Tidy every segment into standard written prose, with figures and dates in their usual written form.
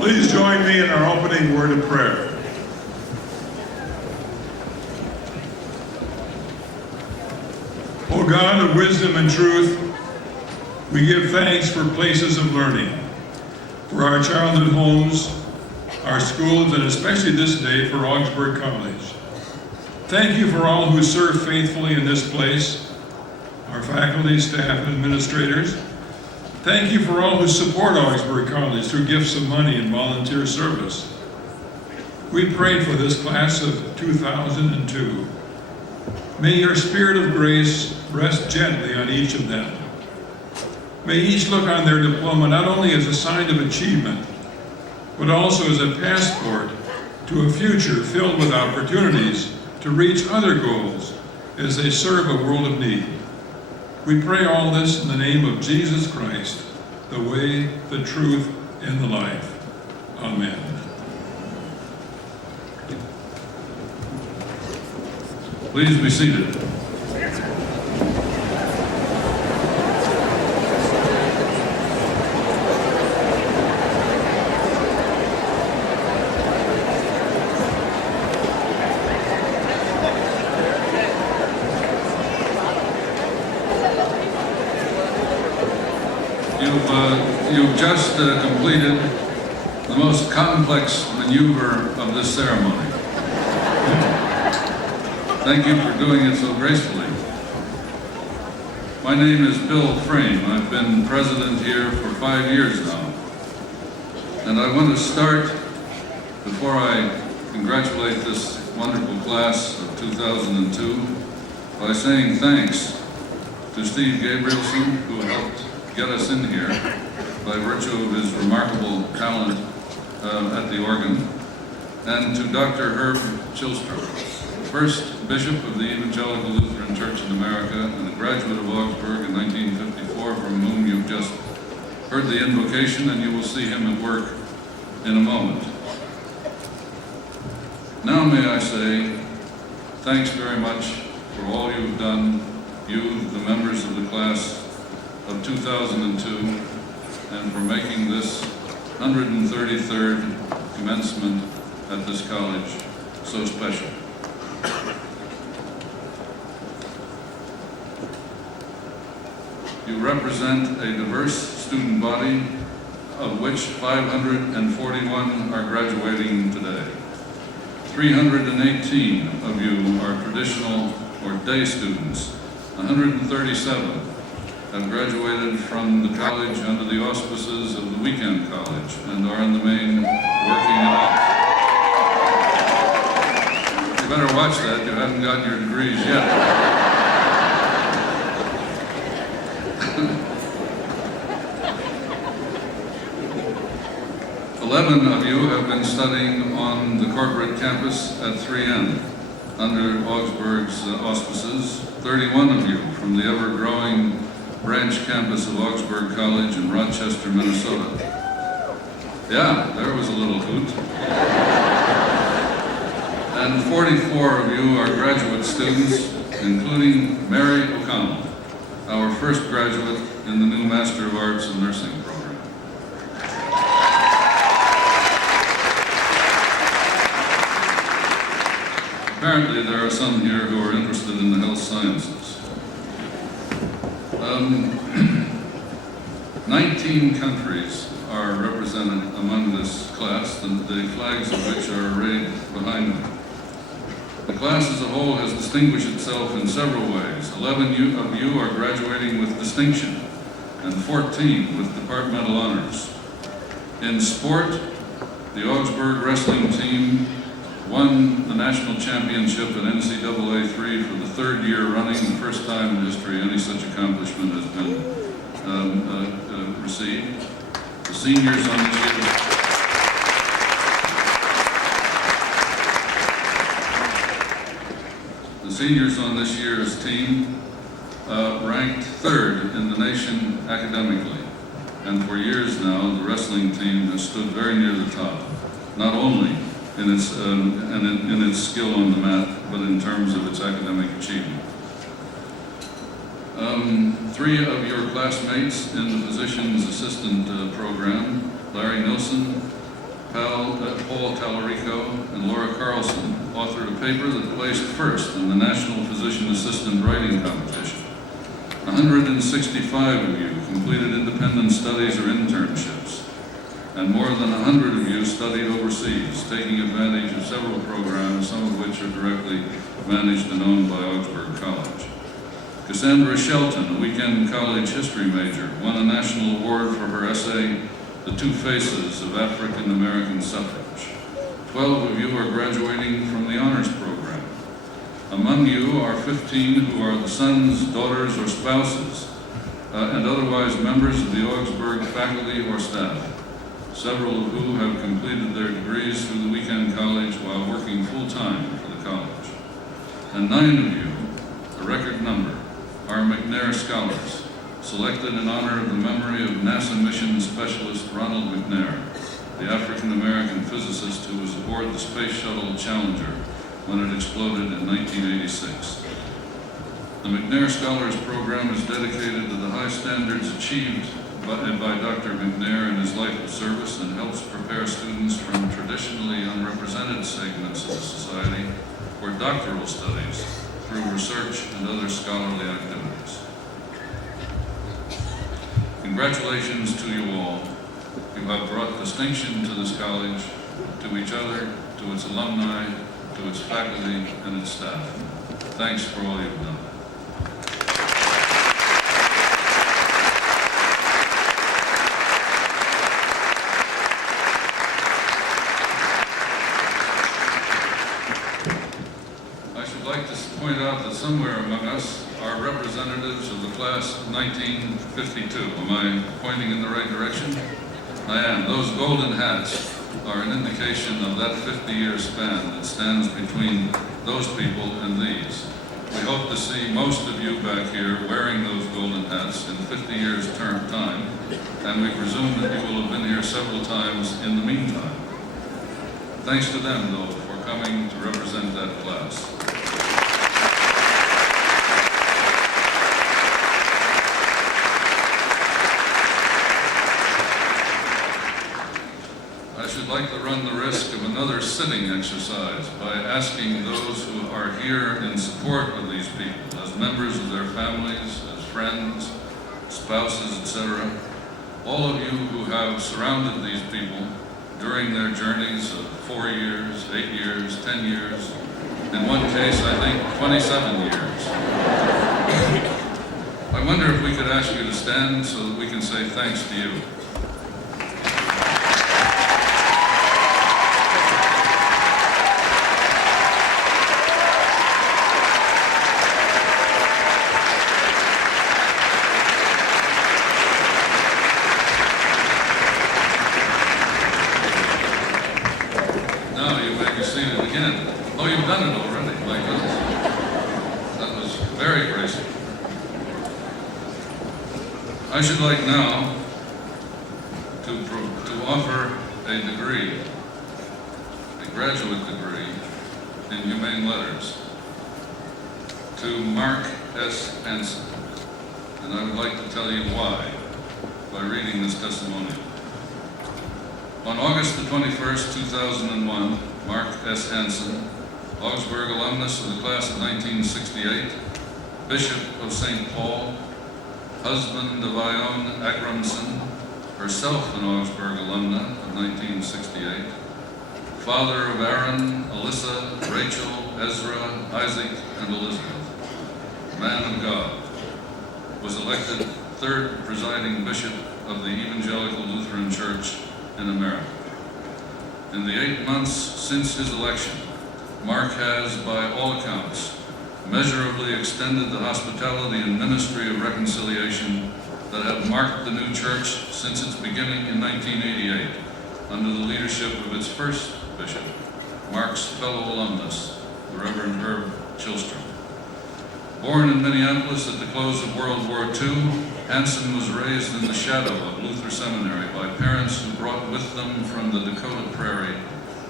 Please join me in our opening word of prayer. O God of wisdom and truth, we give thanks for places of learning, for our childhood homes, our schools, and especially this day for Augsburg College. Thank you for all who serve faithfully in this place, our faculty, staff, and administrators. Thank you for all who support Augsburg College through gifts of money and volunteer service. We pray for this class of 2002. May your spirit of grace rest gently on each of them. May each look on their diploma not only as a sign of achievement, but also as a passport to a future filled with opportunities to reach other goals as they serve a world of need. We pray all this in the name of Jesus Christ, the way, the truth, and the life. Amen. Please be seated. You've just completed the most complex maneuver of this ceremony. Thank you for doing it so gracefully. My name is Bill Frame. I've been president here for 5 years now. And I want to start, before I congratulate this wonderful class of 2002, by saying thanks to Steve Gabrielson, who helped get us in here by virtue of his remarkable talent at the organ, and to Dr. Herb Chilstrom, first bishop of the Evangelical Lutheran Church in America and a graduate of Augsburg in 1954, from whom you've just heard the invocation, and you will see him at work in a moment. Now may I say thanks very much for all you've done, you, the members of the class of 2002, and for making this 133rd commencement at this college so special. You represent a diverse student body, of which 541 are graduating today. 318 of you are traditional or day students. 137 have graduated from the college under the auspices of the weekend college and are in the main working it out. You better watch that, you haven't gotten your degrees yet. Eleven of you have been studying on the corporate campus at 3N under Augsburg's auspices. 31 of you from the ever-growing branch campus of Augsburg College in Rochester, Minnesota. Yeah, there was a little hoot. And 44 of you are graduate students, including Mary O'Connell, our first graduate in the new Master of Arts in Nursing program. Apparently there are some here who are interested in the health sciences. 19 countries are represented among this class, the flags of which are arrayed behind me. The class as a whole has distinguished itself in several ways. 11 of you are graduating with distinction, and 14 with departmental honors. In sport, the Augsburg wrestling team won the national championship at NCAA 3 for the third year running, the first time in history any such accomplishment has been received. The seniors on this year, the seniors on this year's team ranked third in the nation academically, and for years now the wrestling team has stood very near the top, not only in its skill on the mat, but in terms of its academic achievement. 3 of your classmates in the physician's assistant program, Larry Nilsson, Paul Tallarico and Laura Carlson authored a paper that placed first in the National Physician Assistant Writing Competition. 165 of you completed independent studies or internships, and more than 100 of you studied overseas, taking advantage of several programs, some of which are directly managed and owned by Augsburg College. Cassandra Shelton, a weekend college history major, won a national award for her essay, The Two Faces of African American Suffrage. 12 of you are graduating from the honors program. Among you are 15 who are the sons, daughters, or spouses, and otherwise members of the Augsburg faculty or staff, several of who have completed their degrees through the weekend college while working full-time for the college. And 9 of you, a record number, are McNair Scholars, selected in honor of the memory of NASA mission specialist Ronald McNair, the African-American physicist who was aboard the Space Shuttle Challenger when it exploded in 1986. The McNair Scholars Program is dedicated to the high standards achieved by Dr. McNair in his life of service and helps prepare students from traditionally unrepresented segments of the society for doctoral studies through research and other scholarly activities. Congratulations to you all. You have brought distinction to this college, to each other, to its alumni, to its faculty, and its staff. Thanks for all you've done. I should like to point out that somewhere among us are representatives of the class of 1952. Am I pointing in the right direction? I am. Those golden hats are an indication of that 50-year span that stands between those people and these. We hope to see most of you back here wearing those golden hats in 50 years' time, and we presume that you will have been here several times in the meantime. Thanks to them, though, for coming to represent that class. I should like to run the risk of another sitting exercise by asking those who are here in support of these people, as members of their families, as friends, spouses, etc., all of you who have surrounded these people during their journeys of 4 years, 8 years, 10 years, in one case, I think, 27 years. I wonder if we could ask you to stand so that we can say thanks to you. Oh, you've done it already, my goodness. That was very graceful. I should like now to offer a degree, a graduate degree in Humane Letters to Mark S. Hansen. And I would like to tell you why by reading this testimonial. On August the 21st, 2001, Mark S. Hansen, Augsburg alumnus of the class of 1968, Bishop of St. Paul, husband of Ione Agramson, herself an Augsburg alumna of 1968, father of Aaron, Alyssa, Rachel, Ezra, Isaac, and Elizabeth, man of God, was elected third presiding bishop of the Evangelical Lutheran Church in America. In the 8 months since his election, Mark has, by all accounts, measurably extended the hospitality and ministry of reconciliation that have marked the new church since its beginning in 1988, under the leadership of its first bishop, Mark's fellow alumnus, the Reverend Herb Chilstrom. Born in Minneapolis at the close of World War II, Hansen was raised in the shadow of Luther Seminary by parents who brought with them from the Dakota Prairie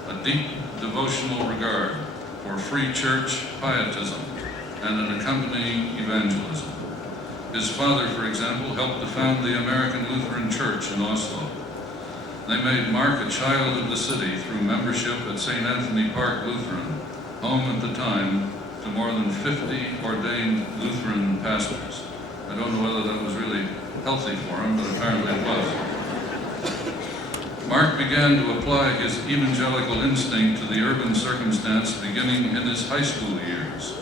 a deep devotional regard for free church pietism and an accompanying evangelism. His father, for example, helped to found the American Lutheran Church in Oslo. They made Mark a child of the city through membership at St. Anthony Park Lutheran, home at the time to more than 50 ordained Lutheran pastors. I don't know whether that was really healthy for him, but apparently it was. Mark began to apply his evangelical instinct to the urban circumstance beginning in his high school years.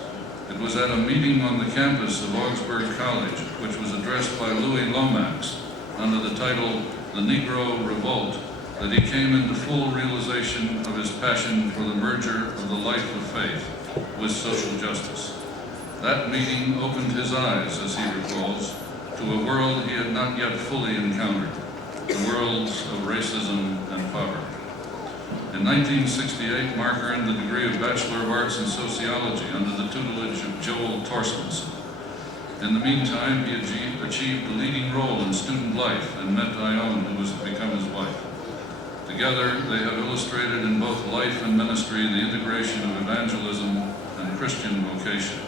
It was at a meeting on the campus of Augsburg College, which was addressed by Louis Lomax under the title The Negro Revolt, that he came into full realization of his passion for the merger of the life of faith with social justice. That meeting opened his eyes, as he recalls, to a world he had not yet fully encountered, the worlds of racism and poverty. In 1968, Mark earned the degree of Bachelor of Arts in Sociology under the tutelage of Joel Torstenson. In the meantime, he achieved a leading role in student life and met Ione, who was to become his wife. Together, they have illustrated in both life and ministry the integration of evangelism and Christian vocation.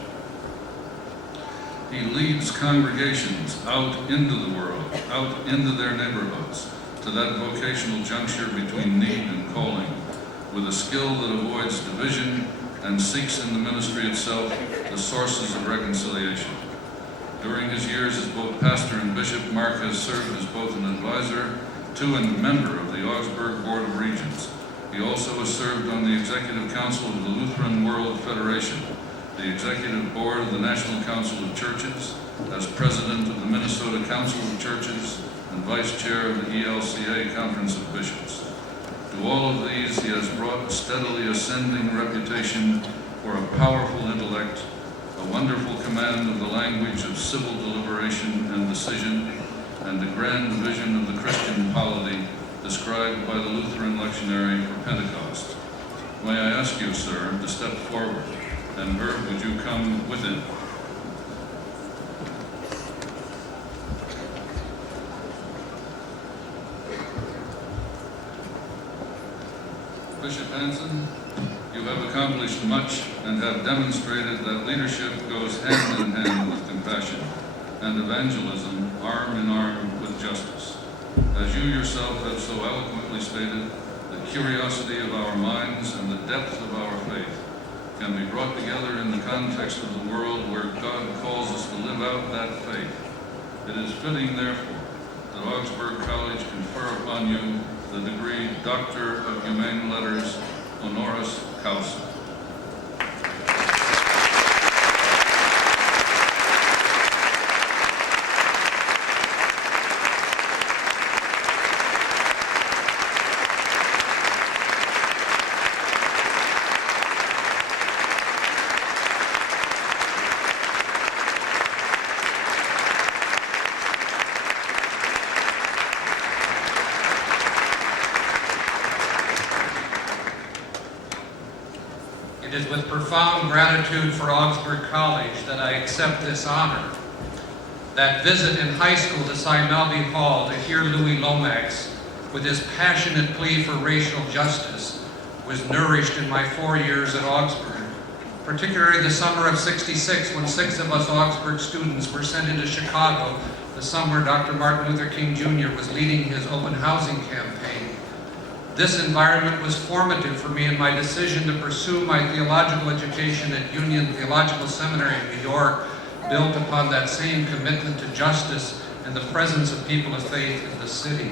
He leads congregations out into the world, out into their neighborhoods, to that vocational juncture between need and calling, with a skill that avoids division and seeks in the ministry itself the sources of reconciliation. During his years as both pastor and bishop, Mark has served as both an advisor to and member of the Augsburg Board of Regents. He also has served on the Executive Council of the Lutheran World Federation, the Executive Board of the National Council of Churches, as President of the Minnesota Council of Churches, and Vice Chair of the ELCA Conference of Bishops. To all of these, he has brought a steadily ascending reputation for a powerful intellect, a wonderful command of the language of civil deliberation and decision, and a grand vision of the Christian polity described by the Lutheran lectionary for Pentecost. May I ask you, sir, to step forward, and Herb, would you come with him? Bishop Hansen, you have accomplished much and have demonstrated that leadership goes hand in hand with compassion and evangelism arm in arm with justice. As you yourself have so eloquently stated, the curiosity of our minds and the depth of our faith can be brought together in the context of the world where God calls us to live out that faith. It is fitting, therefore, that Augsburg College confer upon you the degree Doctor of Humane Letters, honoris causa. It is with profound gratitude for Augsburg College that I accept this honor. That visit in high school to Symalby Hall to hear Louis Lomax with his passionate plea for racial justice was nourished in my 4 years at Augsburg, particularly the summer of '66 when 6 of us Augsburg students were sent into Chicago, the summer Dr. Martin Luther King Jr. was leading his open housing campaign. This environment was formative for me in my decision to pursue my theological education at Union Theological Seminary in New York, built upon that same commitment to justice and the presence of people of faith in the city.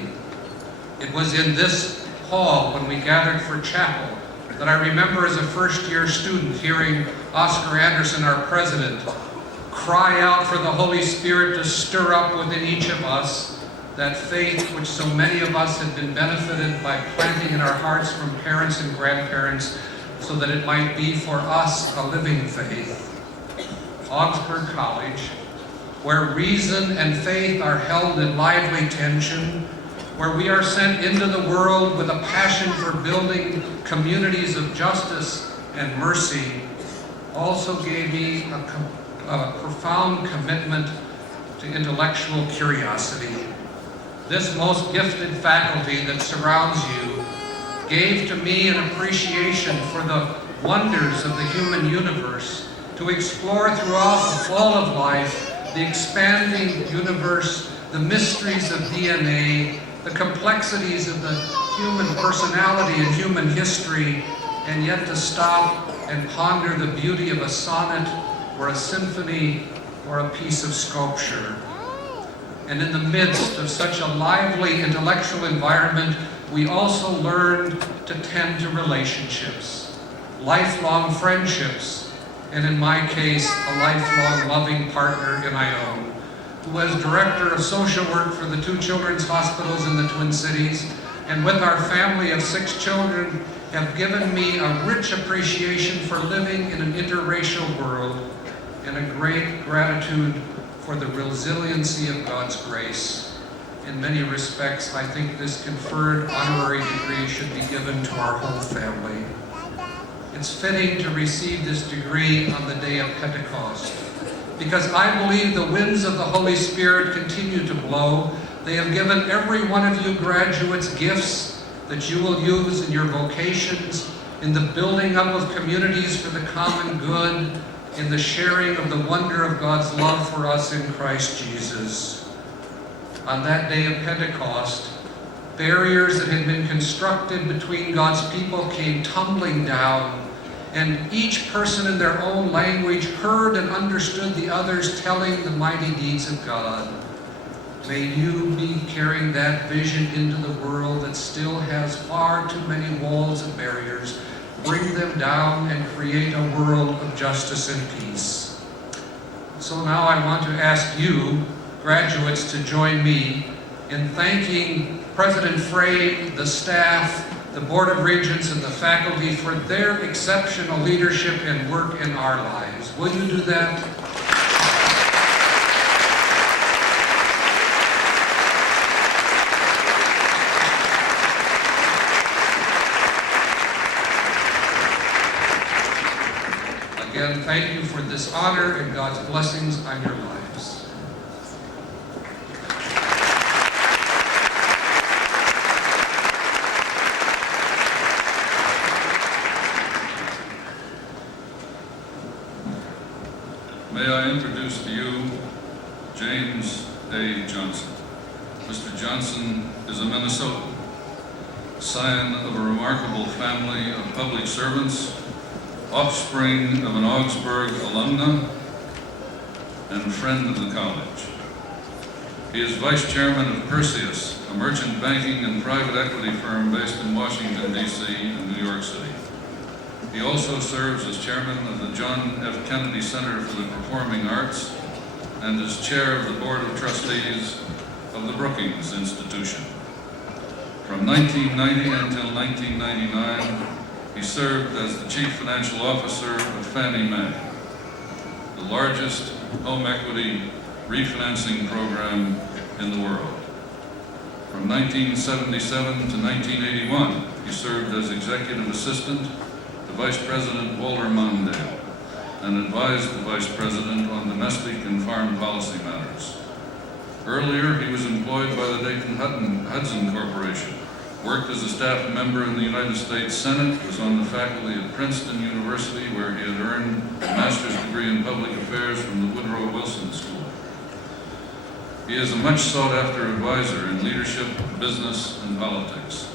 It was in this hall when we gathered for chapel that I remember as a first-year student hearing Oscar Anderson, our president, cry out for the Holy Spirit to stir up within each of us that faith which so many of us had been benefited by planting in our hearts from parents and grandparents, so that it might be for us a living faith. Augsburg College, where reason and faith are held in lively tension, where we are sent into the world with a passion for building communities of justice and mercy, also gave me a profound commitment to intellectual curiosity. This most gifted faculty that surrounds you gave to me an appreciation for the wonders of the human universe, to explore throughout all of life the expanding universe, the mysteries of DNA, the the complexities of the human personality and human history, and yet to stop and ponder the beauty of a sonnet or a symphony or a piece of sculpture. And in the midst of such a lively intellectual environment, we also learned to tend to relationships, lifelong friendships, and in my case, a lifelong loving partner in Ione, who as Director of Social Work for the 2 children's hospitals in the Twin Cities, and with our family of 6 children, have given me a rich appreciation for living in an interracial world, and a great gratitude for the resiliency of God's grace. In many respects, I think this conferred honorary degree should be given to our whole family. It's fitting to receive this degree on the day of Pentecost, because I believe the winds of the Holy Spirit continue to blow. They have given every one of you graduates gifts that you will use in your vocations, in the building up of communities for the common good, in the sharing of the wonder of God's love for us in Christ Jesus. On that day of Pentecost, barriers that had been constructed between God's people came tumbling down, and each person in their own language heard and understood the others telling the mighty deeds of God. May you be carrying that vision into the world that still has far too many walls and barriers. Bring them down and create a world of justice and peace. So now I want to ask you, graduates, to join me in thanking President Frey, the staff, the Board of Regents, and the faculty for their exceptional leadership and work in our lives. Will you do that? Again, thank you for this honor and God's blessings on your lives. May I introduce to you James A. Johnson. Mr. Johnson is a Minnesotan, scion of a remarkable family of public servants, offspring of an Augsburg alumna, and friend of the college. He is vice chairman of Perseus, a merchant banking and private equity firm based in Washington, D.C. and New York City. He also serves as chairman of the John F. Kennedy Center for the Performing Arts and is chair of the Board of Trustees of the Brookings Institution. From 1990 until 1999, he served as the Chief Financial Officer of Fannie Mae, the largest home equity refinancing program in the world. From 1977 to 1981, he served as Executive Assistant to Vice President Walter Mondale and advised the Vice President on domestic and foreign policy matters. Earlier, he was employed by the Dayton-Hudson Corporation, worked as a staff member in the United States Senate, was on the faculty at Princeton University, where he had earned a master's degree in public affairs from the Woodrow Wilson School. He is a much sought-after advisor in leadership, business, and politics.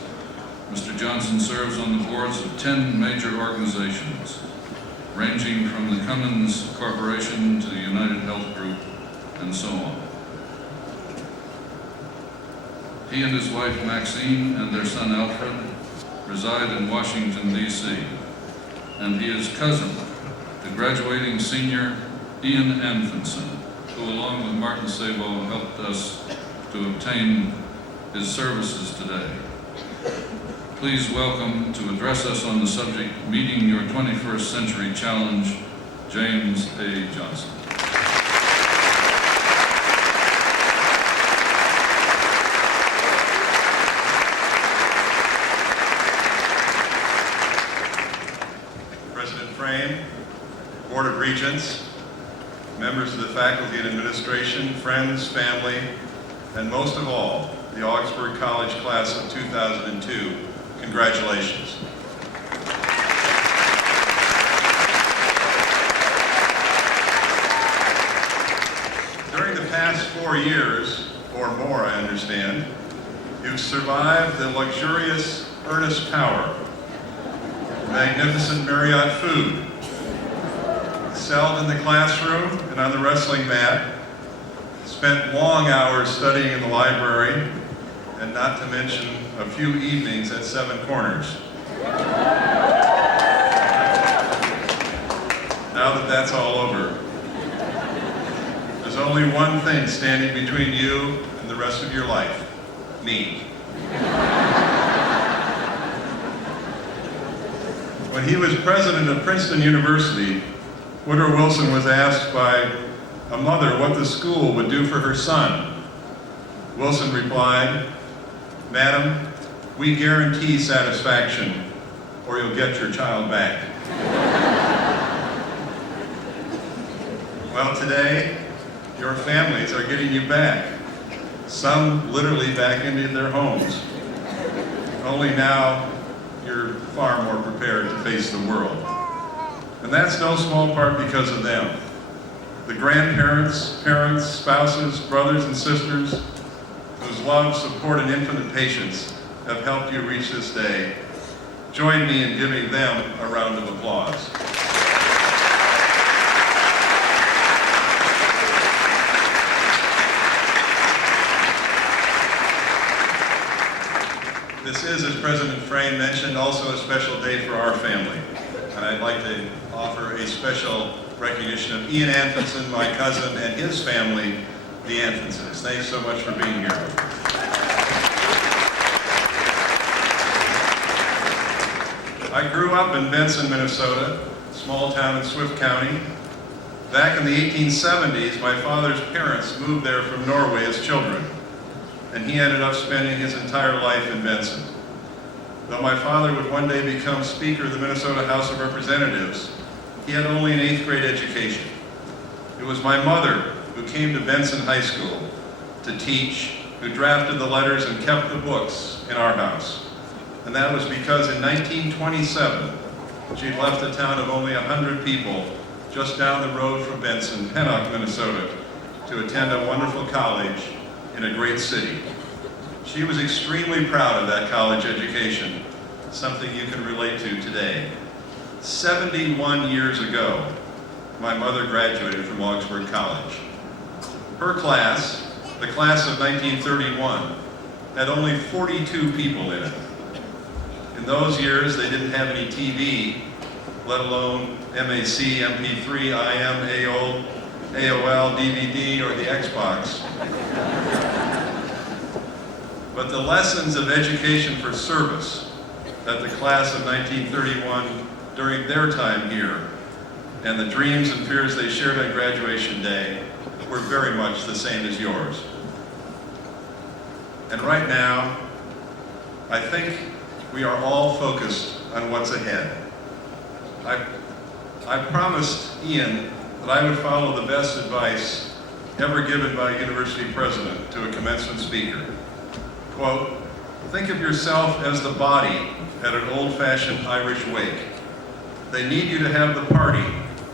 Mr. Johnson serves on the boards of 10 major organizations, ranging from the Cummins Corporation to the United Health Group, and so on. He and his wife Maxine and their son Alfred reside in Washington, D.C., and he is cousin to graduating senior Ian Anfinson, who along with Martin Sabo helped us to obtain his services today. Please welcome to address us on the subject, Meeting Your 21st Century Challenge, James A. Johnson. President Frame, Board of Regents, members of the faculty and administration, friends, family, and most of all, the Augsburg College class of 2002, congratulations. During the past 4 years, or more I understand, You've survived the luxurious Ernest Power, magnificent Marriott food, excelled in the classroom and on the wrestling mat, spent long hours studying in the library, and not to mention a few evenings at Seven Corners. Now that that's all over, there's only one thing standing between you and the rest of your life: me. When he was president of Princeton University, Woodrow Wilson was asked by a mother what the school would do for her son. Wilson replied, "Madam, we guarantee satisfaction, or you'll get your child back." Well, today, your families are getting you back. Some literally back into their homes. Only now, you're far more prepared to face the world. And that's no small part because of them. The grandparents, parents, spouses, brothers and sisters, whose love, support, and infinite patience have helped you reach this day. Join me in giving them a round of applause. This is, as President Frame mentioned, also a special day for our family. And I'd like to offer a special recognition of Ian Anfinson, my cousin, and his family, the Anfinsons. Thanks so much for being here. I grew up in Benson, Minnesota, a small town in Swift County. Back in the 1870s, my father's parents moved there from Norway as children, and he ended up spending his entire life in Benson. Though my father would one day become Speaker of the Minnesota House of Representatives, he had only an 8th grade education. It was my mother who came to Benson High School to teach, who drafted the letters and kept the books in our house. And that was because in 1927, she'd left a town of only 100 people just down the road from Benson, Pennock, Minnesota, to attend a wonderful college in a great city. She was extremely proud of that college education, something you can relate to today. 71 years ago, my mother graduated from Augsburg College. Her class, the class of 1931, had only 42 people in it. In those years, they didn't have any TV, let alone MAC, MP3, IM, AOL, DVD, or the Xbox. But the lessons of education for service that the class of 1931 during their time here, and the dreams and fears they shared on graduation day, were very much the same as yours. And right now, I think we are all focused on what's ahead. I promised Ian that I would follow the best advice ever given by a university president to a commencement speaker. Quote, think of yourself as the body at an old-fashioned Irish wake. They need you to have the party,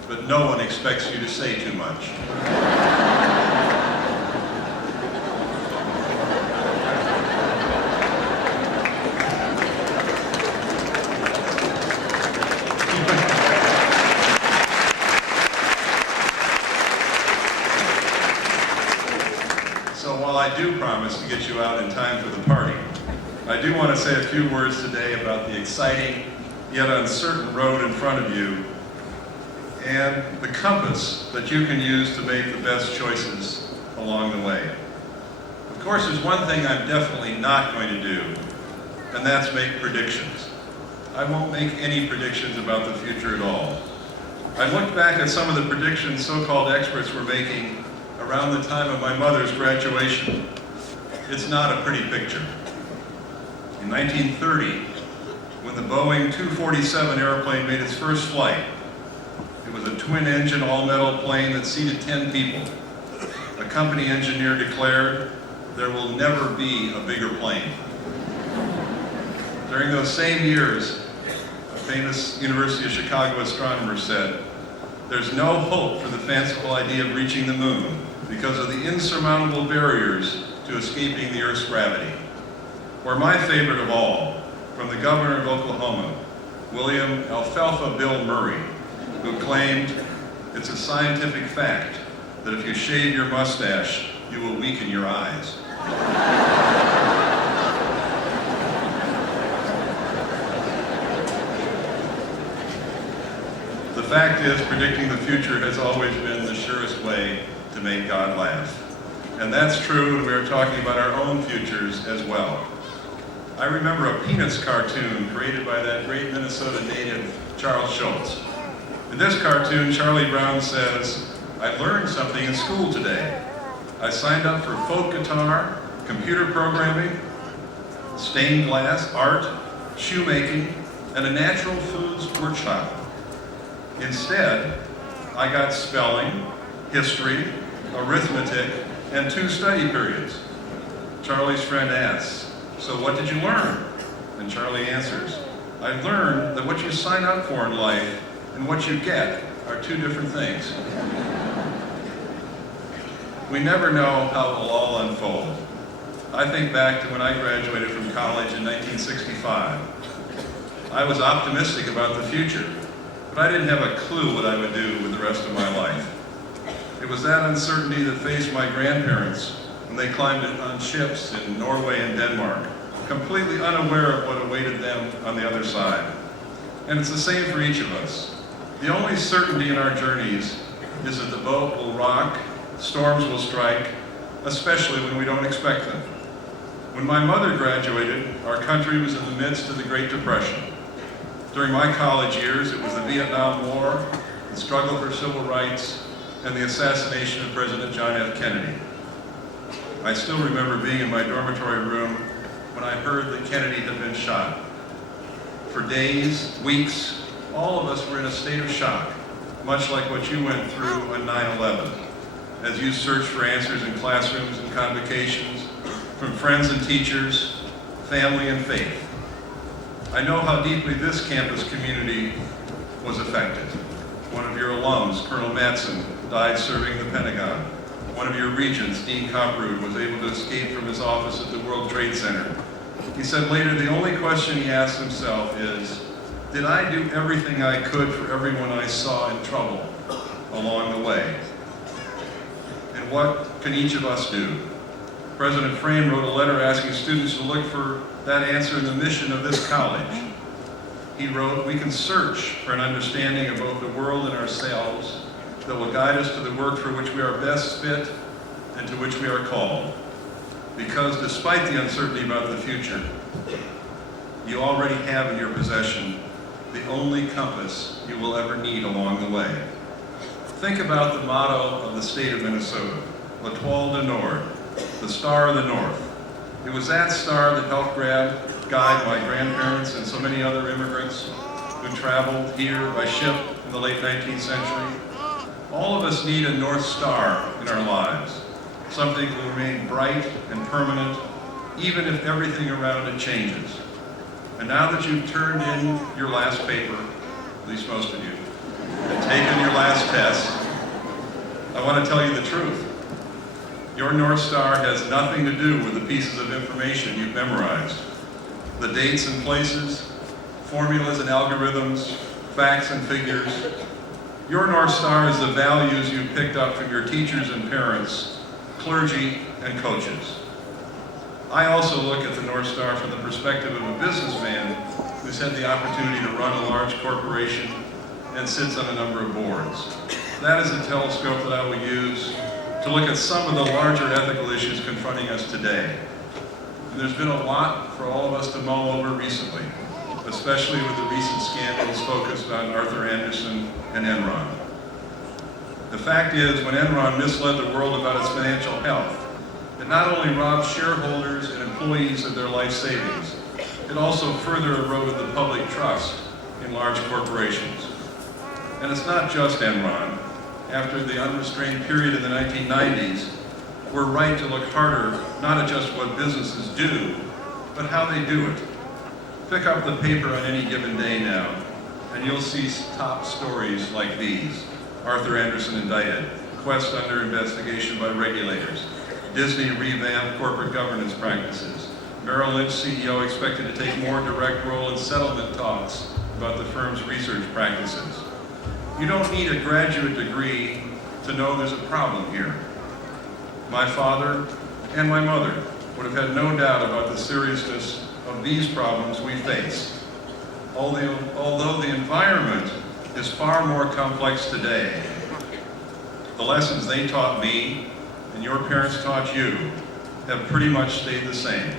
but no one expects you to say too much. So while I do promise to get you out in time for the party, I do want to say a few words today about the exciting yet uncertain road in front of you and the compass that you can use to make the best choices along the way. Of course, there's one thing I'm definitely not going to do, and that's make predictions. I won't make any predictions about the future at all. I looked back at some of the predictions so-called experts were making around the time of my mother's graduation. It's not a pretty picture. In 1930, when the Boeing 247 airplane made its first flight, it was a twin-engine, all-metal plane that seated 10 people. A company engineer declared, there will never be a bigger plane. During those same years, a famous University of Chicago astronomer said, there's no hope for the fanciful idea of reaching the moon because of the insurmountable barriers to escaping the Earth's gravity. Or my favorite of all, from the governor of Oklahoma, William Alfalfa Bill Murray, who claimed it's a scientific fact that if you shave your mustache, you will weaken your eyes. The fact is, predicting the future has always been the surest way to make God laugh. And that's true when we are talking about our own futures as well. I remember a Peanuts cartoon created by that great Minnesota native, Charles Schulz. In this cartoon, Charlie Brown says, "I learned something in school today. I signed up for folk guitar, computer programming, stained glass, art, shoemaking, and a natural foods workshop. Instead, I got spelling, history, arithmetic, and 2 study periods." Charlie's friend asks, "So what did you learn?" And Charlie answers, "I learned that what you sign up for in life and what you get are 2 different things." We never know how it will all unfold. I think back to when I graduated from college in 1965. I was optimistic about the future, but I didn't have a clue what I would do with the rest of my life. It was that uncertainty that faced my grandparents when they climbed on ships in Norway and Denmark, completely unaware of what awaited them on the other side. And it's the same for each of us. The only certainty in our journeys is that the boat will rock, storms will strike, especially when we don't expect them. When my mother graduated, our country was in the midst of the Great Depression. During my college years, it was the Vietnam War, the struggle for civil rights, and the assassination of President John F. Kennedy. I still remember being in my dormitory room when I heard that Kennedy had been shot. For days, weeks, all of us were in a state of shock, much like what you went through on 9/11, as you searched for answers in classrooms and convocations, from friends and teachers, family and faith. I know how deeply this campus community was affected. One of your alums, Colonel Matson, died serving the Pentagon. One of your regents, Dean Copperwood, was able to escape from his office at the World Trade Center. He said later the only question he asked himself is, did I do everything I could for everyone I saw in trouble along the way? And what can each of us do? President Frame wrote a letter asking students to look for that answer in the mission of this college. He wrote, "We can search for an understanding of both the world and ourselves that will guide us to the work for which we are best fit and to which we are called. Because despite the uncertainty about the future, you already have in your possession the only compass you will ever need along the way." Think about the motto of the state of Minnesota, L'Étoile du Nord, the Star of the North. It was that star that helped guide my grandparents and so many other immigrants who traveled here by ship in the late 19th century. All of us need a North Star in our lives, something that will remain bright and permanent, even if everything around it changes. And now that you've turned in your last paper, at least most of you, and taken your last test, I want to tell you the truth. Your North Star has nothing to do with the pieces of information you've memorized. The dates and places, formulas and algorithms, facts and figures. Your North Star is the values you picked up from your teachers and parents, clergy and coaches. I also look at the North Star from the perspective of a businessman who's had the opportunity to run a large corporation and sits on a number of boards. That is a telescope that I will use to look at some of the larger ethical issues confronting us today. And there's been a lot for all of us to mull over recently, especially with the recent scandals focused on Arthur Andersen and Enron. The fact is, when Enron misled the world about its financial health, it not only robbed shareholders and employees of their life savings, it also further eroded the public trust in large corporations. And it's not just Enron. After the unrestrained period in the 1990s, we're right to look harder, not at just what businesses do, but how they do it. Pick up the paper on any given day now, and you'll see top stories like these. Arthur Andersen indicted, Quest under investigation by regulators, Disney revamped corporate governance practices, Merrill Lynch CEO expected to take more direct role in settlement talks about the firm's research practices. You don't need a graduate degree to know there's a problem here. My father and my mother would have had no doubt about the seriousness of these problems we face. Although the environment is far more complex today, the lessons they taught me and your parents taught you have pretty much stayed the same.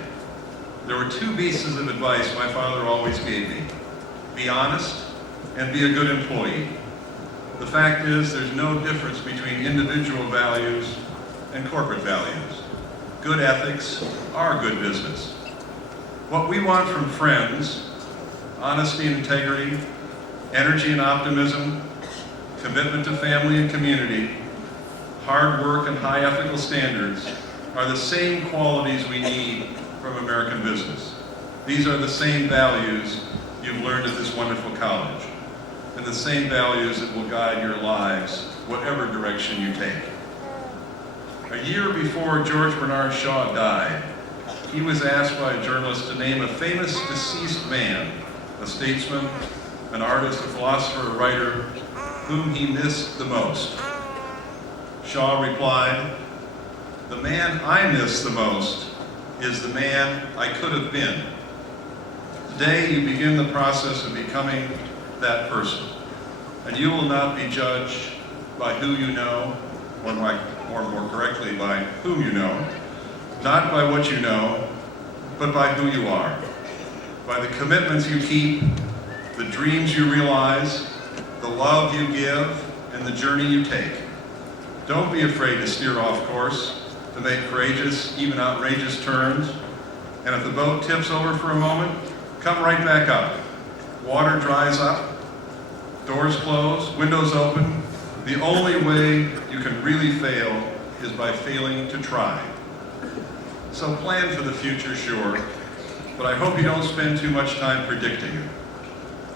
There were two pieces of advice my father always gave me. Be honest and be a good employee. The fact is, there's no difference between individual values and corporate values. Good ethics are good business. What we want from friends, honesty and integrity, energy and optimism, commitment to family and community, hard work and high ethical standards are the same qualities we need from American business. These are the same values you've learned at this wonderful college, and the same values that will guide your lives, whatever direction you take. A year before George Bernard Shaw died, he was asked by a journalist to name a famous deceased man, a statesman, an artist, a philosopher, a writer, whom he missed the most. Shaw replied, "The man I miss the most is the man I could have been." Today you begin the process of becoming that person, and you will not be judged by who you know, or more correctly, by whom you know, not by what you know, but by who you are, by the commitments you keep, the dreams you realize, the love you give, and the journey you take. Don't be afraid to steer off course, to make courageous, even outrageous turns, and if the boat tips over for a moment, come right back up. Water dries up, doors close, windows open. The only way you can really fail is by failing to try. So plan for the future, sure, but I hope you don't spend too much time predicting it.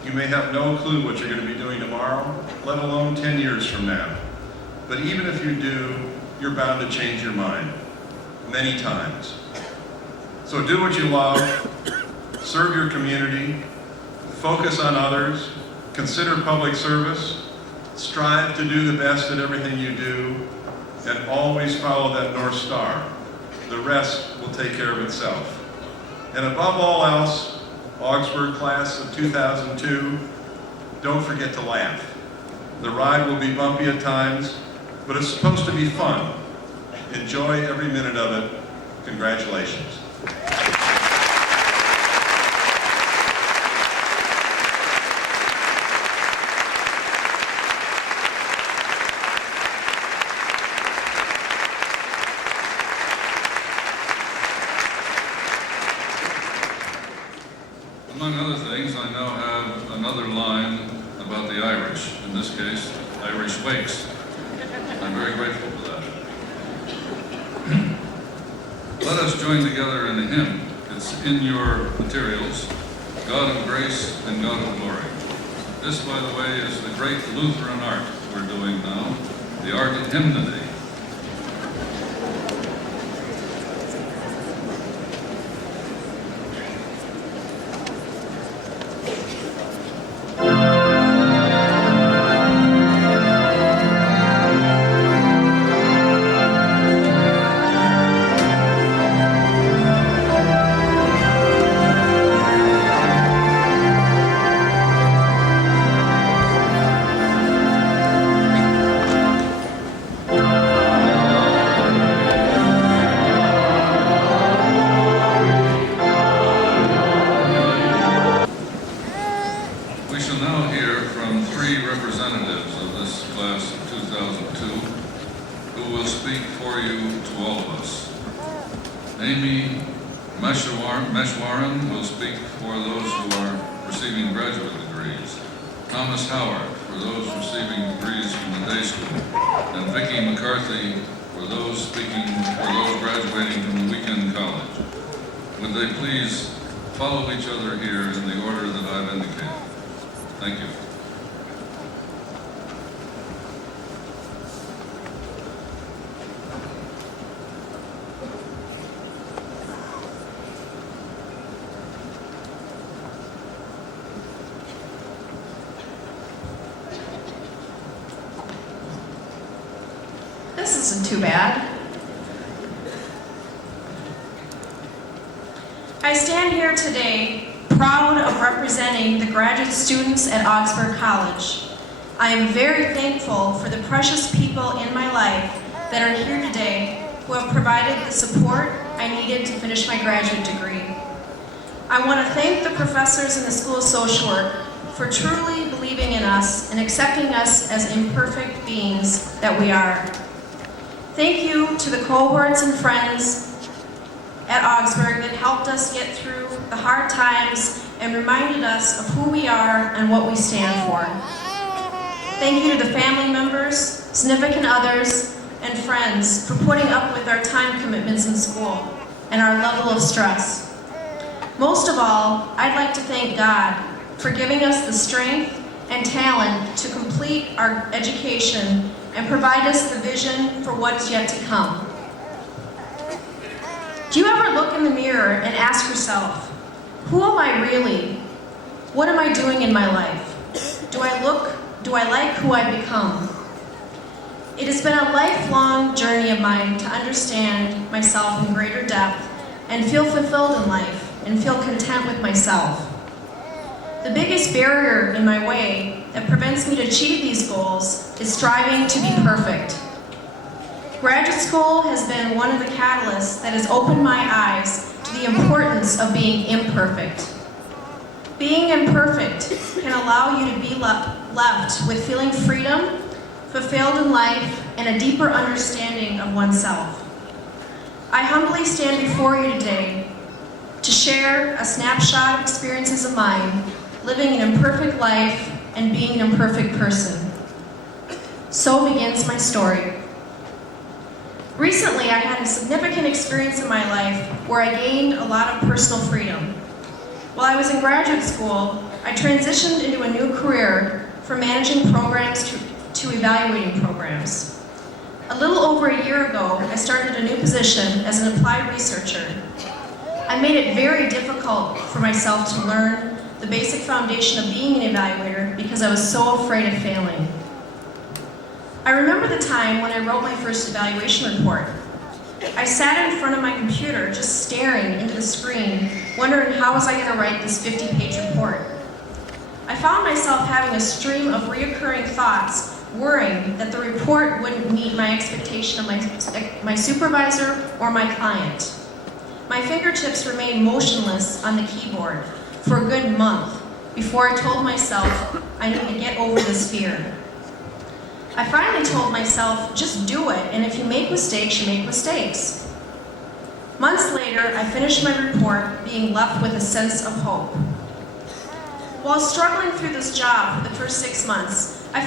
You may have no clue what you're going to be doing tomorrow, let alone 10 years from now. But even if you do, you're bound to change your mind many times. So do what you love, serve your community, focus on others, consider public service, strive to do the best at everything you do, and always follow that North Star. The rest will take care of itself. And above all else, Augsburg class of 2002, don't forget to laugh. The ride will be bumpy at times, but it's supposed to be fun. Enjoy every minute of it. Congratulations. Among other things, I now have another line about the Irish, in this case, Irish wakes. I'm very grateful for that. Let us join together in a hymn. It's in your materials, God of Grace and God of Glory. This, by the way, is the great Lutheran art we're doing now, the art of hymnody. Representatives of this class of 2002 who will speak for you to all of us. Amy Meshwaran will speak for those who are receiving graduate degrees. Thomas Howard for those receiving degrees from the day school. And Vicki McCarthy for those graduating from the weekend college. Would they please follow each other here in the order that I've indicated? Thank you. this isn't too bad. I stand here today proud of representing the graduate students at Augsburg College. I am very thankful for the precious people in my life that are here today who have provided the support I needed to finish my graduate degree. I want to thank the professors in the School of Social Work for truly believing in us and accepting us as imperfect beings that we are. Thank you to the cohorts and friends at Augsburg that helped us get through the hard times and reminded us of who we are and what we stand for. Thank you to the family members, significant others, and friends for putting up with our time commitments in school and our level of stress. Most of all, I'd like to thank God for giving us the strength and talent to complete our education and provide us the vision for what's yet to come. Do you ever look in the mirror and ask yourself, who am I really? What am I doing in my life? Do I like who I've become? It has been a lifelong journey of mine to understand myself in greater depth and feel fulfilled in life and feel content with myself. The biggest barrier in my way that prevents me to achieve these goals is striving to be perfect. Graduate school has been one of the catalysts that has opened my eyes to the importance of being imperfect. Being imperfect can allow you to be left with feeling freedom, fulfilled in life, and a deeper understanding of oneself. I humbly stand before you today to share a snapshot of experiences of mine, living an imperfect life and being an imperfect person. So begins my story. Recently, I had a significant experience in my life where I gained a lot of personal freedom. While I was in graduate school, I transitioned into a new career from managing programs to evaluating programs. A little over a year ago, I started a new position as an applied researcher. I made it very difficult for myself to learn the basic foundation of being an evaluator because I was so afraid of failing. I remember the time when I wrote my first evaluation report. I sat in front of my computer just staring into the screen, wondering how was I going to write this 50-page report. I found myself having a stream of reoccurring thoughts, worrying that the report wouldn't meet my expectation of my supervisor or my client. My fingertips remained motionless on the keyboard for a good month before I told myself I needed to get over this fear. I finally told myself, just do it, and if you make mistakes, you make mistakes. Months later, I finished my report, being left with a sense of hope. While struggling through this job for the first 6 months, I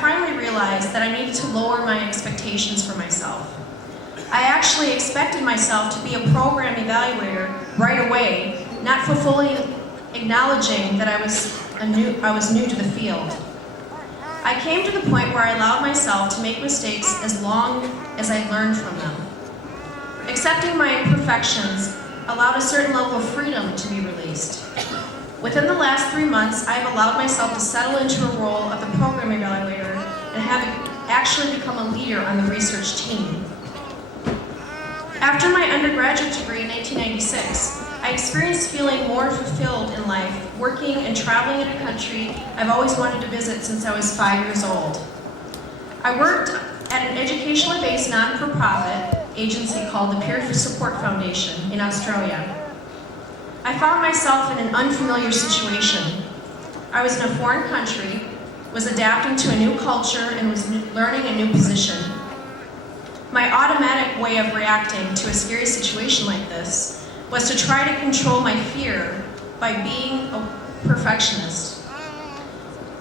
finally realized that I needed to lower my expectations for myself. I actually expected myself to be a program evaluator right away, not fully acknowledging that I was new to the field. I came to the point where I allowed myself to make mistakes as long as I learned from them. Accepting my imperfections allowed a certain level of freedom to be released. Within the last 3 months, I have allowed myself to settle into a role of the program evaluator and have actually become a leader on the research team. After my undergraduate degree in 1996, I experienced feeling more fulfilled in life, working and traveling in a country I've always wanted to visit since I was 5 years old. I worked at an educationally based non-for-profit agency called the Peer Support Foundation in Australia. I found myself in an unfamiliar situation. I was in a foreign country, was adapting to a new culture, and was learning a new position. My automatic way of reacting to a scary situation like this was to try to control my fear by being a perfectionist.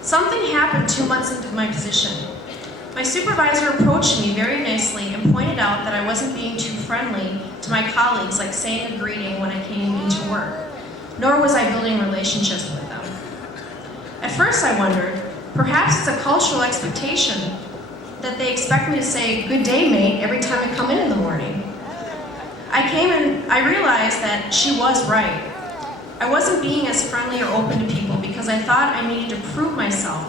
Something happened 2 months into my position. My supervisor approached me very nicely and pointed out that I wasn't being too friendly to my colleagues, like saying a greeting when I came into work, nor was I building relationships with them. At first I wondered, perhaps it's a cultural expectation that they expect me to say, "Good day, mate," every time I come in the morning. I realized that she was right. I wasn't being as friendly or open to people because I thought I needed to prove myself.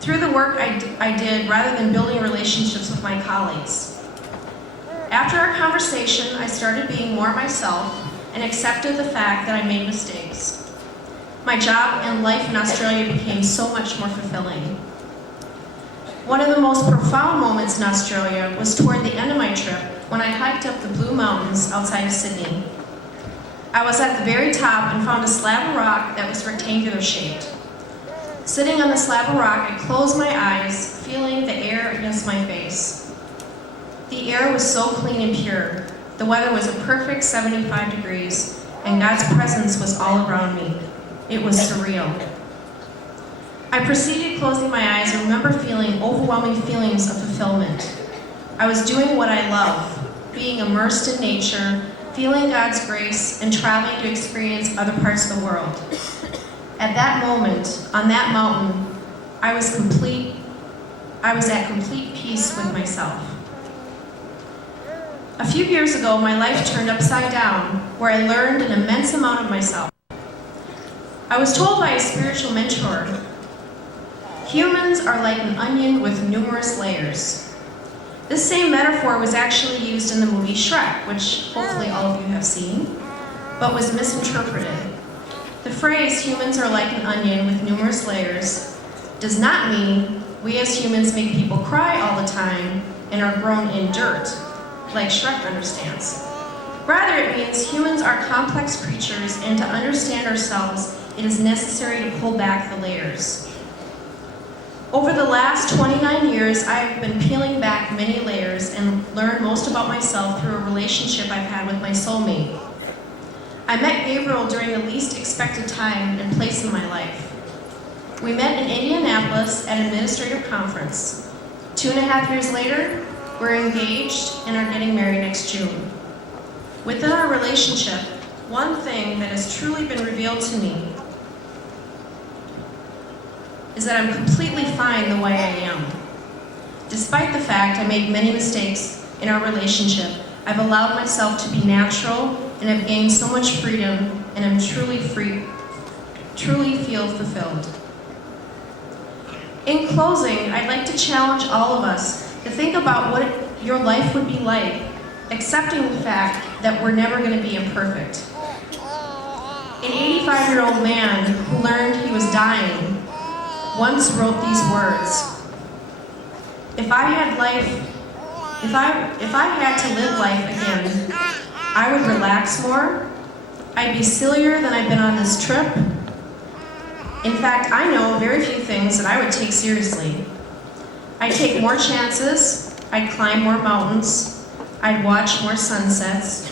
through the work I did rather than building relationships with my colleagues. After our conversation, I started being more myself and accepted the fact that I made mistakes. My job and life in Australia became so much more fulfilling. One of the most profound moments in Australia was toward the end of my trip when I hiked up the Blue Mountains outside of Sydney. I was at the very top and found a slab of rock that was rectangular shaped. Sitting on the slab of rock, I closed my eyes, feeling the air against my face. The air was so clean and pure. The weather was a perfect 75 degrees, and God's presence was all around me. It was surreal. I proceeded closing my eyes and remember feeling overwhelming feelings of fulfillment. I was doing what I love, being immersed in nature, feeling God's grace, and traveling to experience other parts of the world. At that moment, on that mountain, I was at complete peace with myself. A few years ago, my life turned upside down, where I learned an immense amount of myself. I was told by a spiritual mentor, humans are like an onion with numerous layers. This same metaphor was actually used in the movie Shrek, which hopefully all of you have seen, but was misinterpreted. The phrase, humans are like an onion with numerous layers, does not mean we as humans make people cry all the time and are grown in dirt, like Shrek understands. Rather, it means humans are complex creatures, and to understand ourselves, it is necessary to pull back the layers. Over the last 29 years, I have been peeling back many layers and learned most about myself through a relationship I've had with my soulmate. I met Gabriel during the least expected time and place in my life. We met in Indianapolis at an administrative conference. 2.5 years later, we're engaged and are getting married next June. Within our relationship, one thing that has truly been revealed to me is that I'm completely fine the way I am. Despite the fact I made many mistakes in our relationship, I've allowed myself to be natural and have gained so much freedom, and I'm truly feel fulfilled. In closing, I'd like to challenge all of us to think about what your life would be like, accepting the fact that we're never going to be imperfect. An 85-year-old man who learned he was dying once wrote these words: If I had to live life again, I would relax more, I'd be sillier than I've been on this trip. In fact, I know very few things that I would take seriously. I'd take more chances, I'd climb more mountains, I'd watch more sunsets,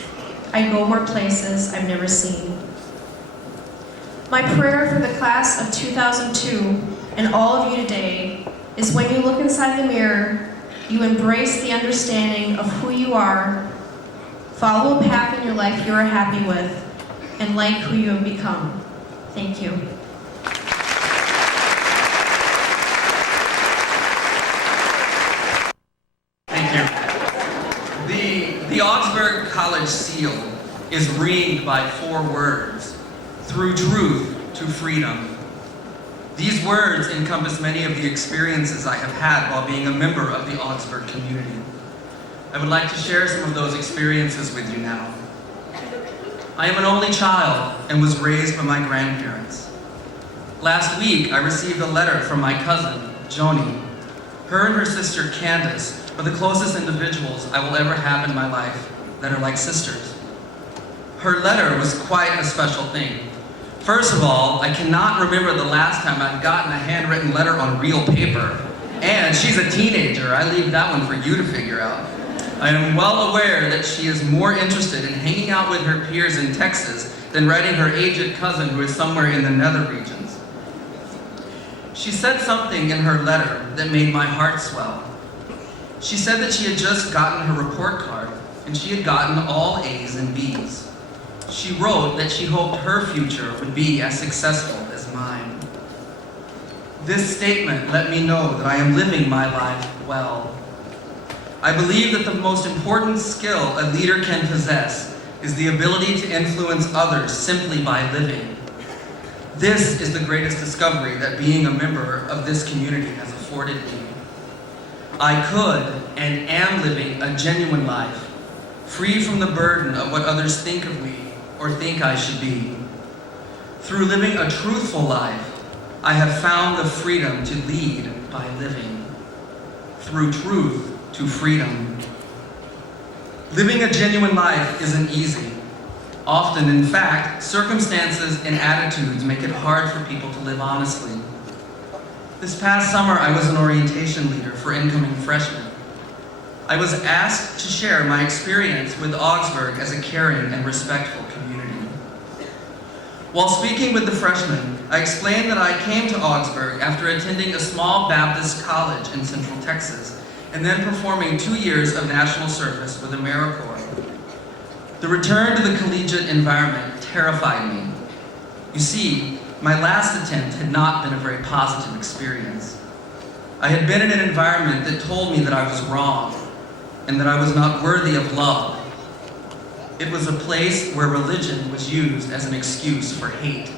I'd go more places I've never seen. My prayer for the class of 2002 and all of you today is when you look inside the mirror, you embrace the understanding of who you are, follow a path in your life you are happy with, and like who you have become. Thank you. Thank you. The Augsburg College seal is ringed by 4 words: through truth to freedom. These words encompass many of the experiences I have had while being a member of the Augsburg community. I would like to share some of those experiences with you now. I am an only child and was raised by my grandparents. Last week, I received a letter from my cousin, Joni. Her and her sister, Candace, are the closest individuals I will ever have in my life that are like sisters. Her letter was quite a special thing. First of all, I cannot remember the last time I've gotten a handwritten letter on real paper. And she's a teenager. I leave that one for you to figure out. I am well aware that she is more interested in hanging out with her peers in Texas than writing her aged cousin who is somewhere in the nether regions. She said something in her letter that made my heart swell. She said that she had just gotten her report card and she had gotten all A's and B's. She wrote that she hoped her future would be as successful as mine. This statement let me know that I am living my life well. I believe that the most important skill a leader can possess is the ability to influence others simply by living. This is the greatest discovery that being a member of this community has afforded. afforded me. I could and am living a genuine life, free from the burden of what others think of me or think I should be. Through living a truthful life, I have found the freedom to lead by living. Through truth to freedom. Living a genuine life isn't easy. Often, in fact, circumstances and attitudes make it hard for people to live honestly. This past summer, I was an orientation leader for incoming freshmen. I was asked to share my experience with Augsburg as a caring and respectful community. While speaking with the freshmen, I explained that I came to Augsburg after attending a small Baptist college in Central Texas and then performing 2 years of national service with AmeriCorps. The return to the collegiate environment terrified me. You see, my last attempt had not been a very positive experience. I had been in an environment that told me that I was wrong and that I was not worthy of love. It was a place where religion was used as an excuse for hate.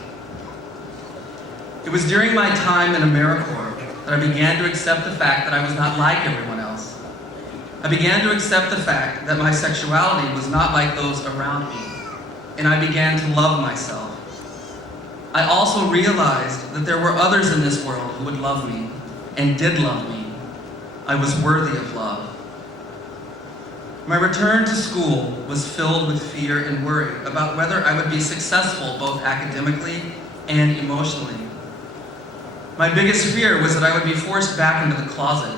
It was during my time in AmeriCorps that I began to accept the fact that I was not like everyone else. I began to accept the fact that my sexuality was not like those around me, and I began to love myself. I also realized that there were others in this world who would love me, and did love me. I was worthy of love. My return to school was filled with fear and worry about whether I would be successful both academically and emotionally. My biggest fear was that I would be forced back into the closet.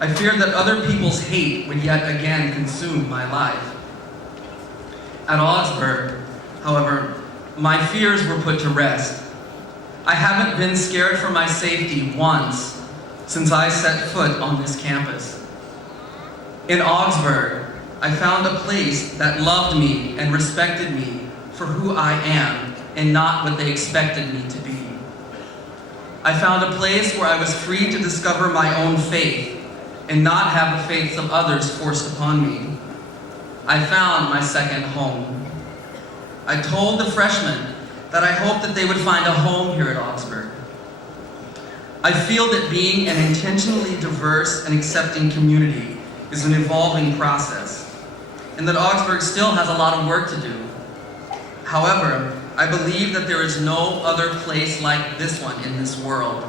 I feared that other people's hate would yet again consume my life. At Augsburg, however, my fears were put to rest. I haven't been scared for my safety once since I set foot on this campus. In Augsburg, I found a place that loved me and respected me for who I am and not what they expected me to be. I found a place where I was free to discover my own faith and not have the faiths of others forced upon me. I found my second home. I told the freshmen that I hoped that they would find a home here at Augsburg. I feel that being an intentionally diverse and accepting community is an evolving process, and that Augsburg still has a lot of work to do. However, I believe that there is no other place like this one in this world.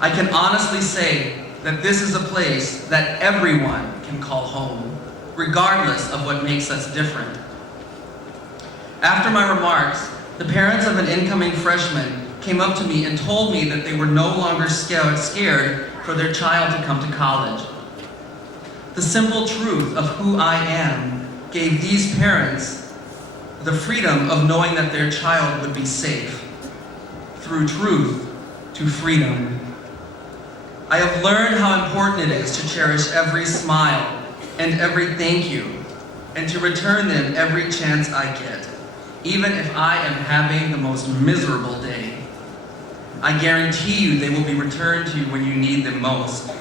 I can honestly say that this is a place that everyone can call home, regardless of what makes us different. After my remarks, the parents of an incoming freshman came up to me and told me that they were no longer scared for their child to come to college. The simple truth of who I am gave these parents the freedom of knowing that their child would be safe. Through truth to freedom. I have learned how important it is to cherish every smile and every thank you, and to return them every chance I get, even if I am having the most miserable day. I guarantee you they will be returned to you when you need them most.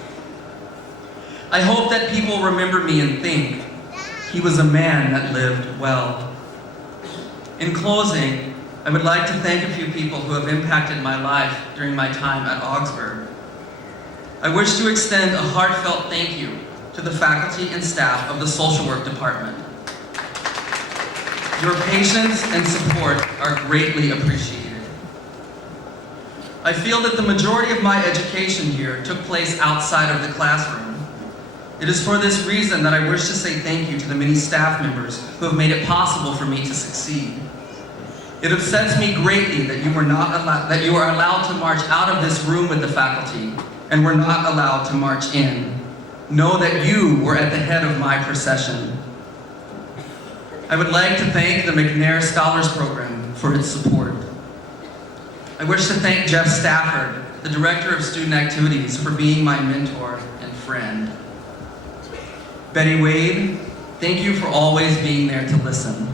I hope that people remember me and think, he was a man that lived well. In closing, I would like to thank a few people who have impacted my life during my time at Augsburg. I wish to extend a heartfelt thank you to the faculty and staff of the Social Work Department. Your patience and support are greatly appreciated. I feel that the majority of my education here took place outside of the classroom. It is for this reason that I wish to say thank you to the many staff members who have made it possible for me to succeed. It upsets me greatly that you are allowed to march out of this room with the faculty and were not allowed to march in. Know that you were at the head of my procession. I would like to thank the McNair Scholars Program for its support. I wish to thank Jeff Stafford, the Director of Student Activities, for being my mentor and friend. Betty Wade, thank you for always being there to listen.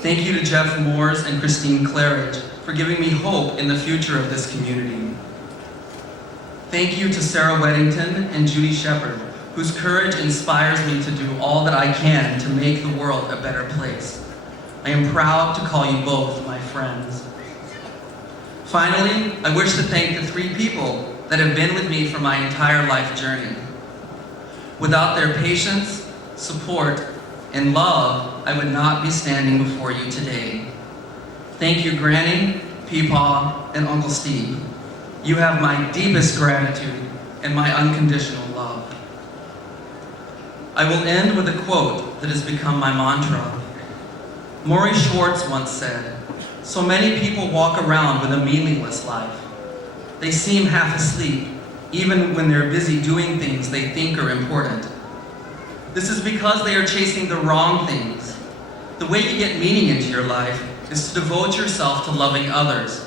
Thank you to Jeff Moores and Christine Claridge for giving me hope in the future of this community. Thank you to Sarah Weddington and Judy Shepard, whose courage inspires me to do all that I can to make the world a better place. I am proud to call you both my friends. Finally, I wish to thank the three people that have been with me for my entire life journey. Without their patience, support, and love, I would not be standing before you today. Thank you, Granny, Peepaw, and Uncle Steve. You have my deepest gratitude and my unconditional love. I will end with a quote that has become my mantra. Maury Schwartz once said, "So many people walk around with a meaningless life. They seem half asleep, even when they're busy doing things they think are important. This is because they are chasing the wrong things. The way you get meaning into your life is to devote yourself to loving others.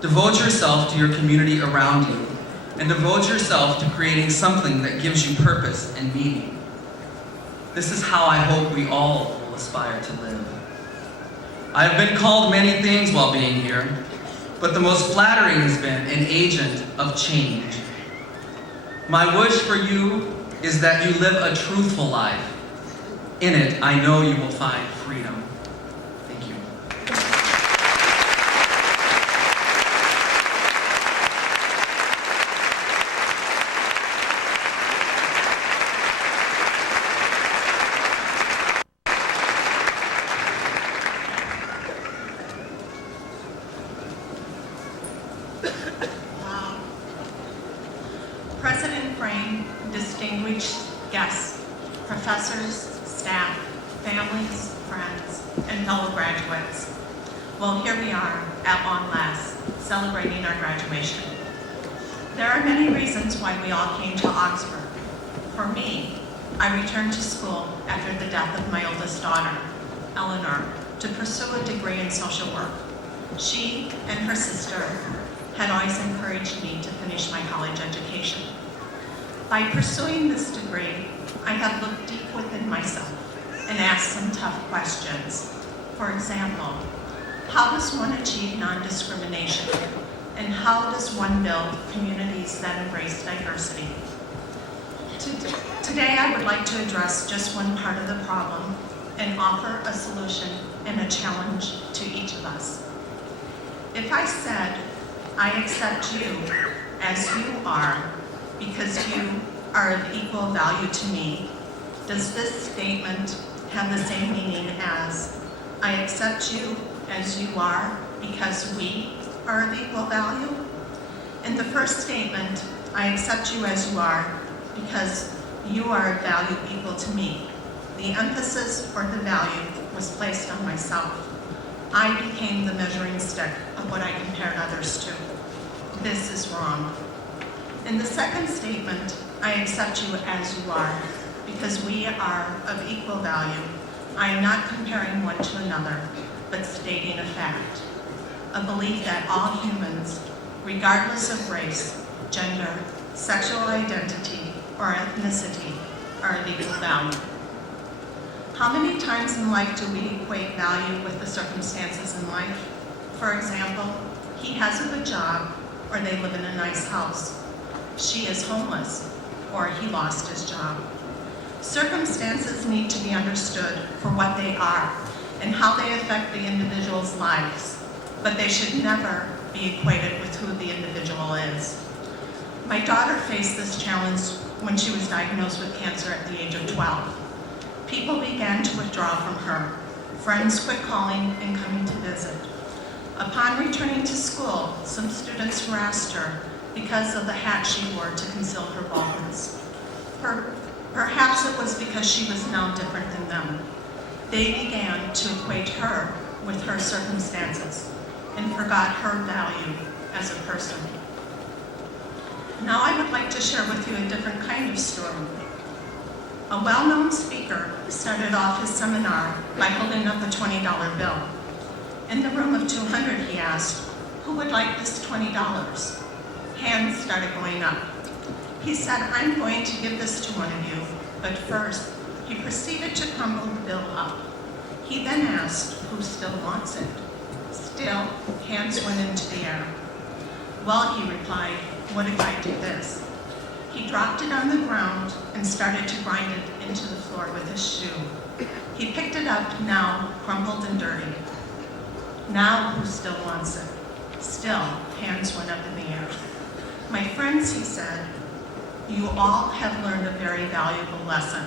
Devote yourself to your community around you, and devote yourself to creating something that gives you purpose and meaning. This is how I hope we all will aspire to live." I have been called many things while being here, but the most flattering has been an agent of change. My wish for you is that you live a truthful life. In it, I know you will find freedom. Thank you. President Frame, distinguished guests, professors, staff, families, friends, and fellow graduates. Well, here we are, at long last, celebrating our graduation. There are many reasons why we all came to Augsburg. For me, I returned to school after the death of my oldest daughter, Eleanor, to pursue a degree in social work. She and her sister had always encouraged me to finish my college education. By pursuing this degree, I have looked deep within myself and asked some tough questions. For example, how does one achieve non-discrimination? And how does one build communities that embrace diversity? Today, I would like to address just one part of the problem and offer a solution and a challenge to each of us. If I said, "I accept you as you are because you are of equal value to me," does this statement have the same meaning as, "I accept you as you are because we are of equal value"? In the first statement, "I accept you as you are because you are of value equal to me," the emphasis for the value was placed on myself. I became the measuring stick of what I compared others to. This is wrong. In the second statement, "I accept you as you are because we are of equal value," I am not comparing one to another, but stating a fact, a belief that all humans, regardless of race, gender, sexual identity, or ethnicity, are of equal value. How many times in life do we equate value with the circumstances in life? For example, he has a good job, or they live in a nice house. She is homeless, or he lost his job. Circumstances need to be understood for what they are and how they affect the individual's lives, but they should never be equated with who the individual is. My daughter faced this challenge when she was diagnosed with cancer at the age of 12. People began to withdraw from her. Friends quit calling and coming to visit. Upon returning to school, some students harassed her because of the hat she wore to conceal her baldness. Perhaps it was because she was now different than them. They began to equate her with her circumstances and forgot her value as a person. Now I would like to share with you a different kind of story. A well-known speaker started off his seminar by holding up a $20 bill. In the room of 200, he asked, "Who would like this $20? Hands started going up. He said, "I'm going to give this to one of you," but first, he proceeded to crumble the bill up. He then asked, "Who still wants it?" Still, hands went into the air. "Well," he replied, "what if I do this?" He dropped it on the ground and started to grind it into the floor with his shoe. He picked it up, now crumpled and dirty. "Now who still wants it?" Still, hands went up in the air. My friends, he said, you all have learned a very valuable lesson.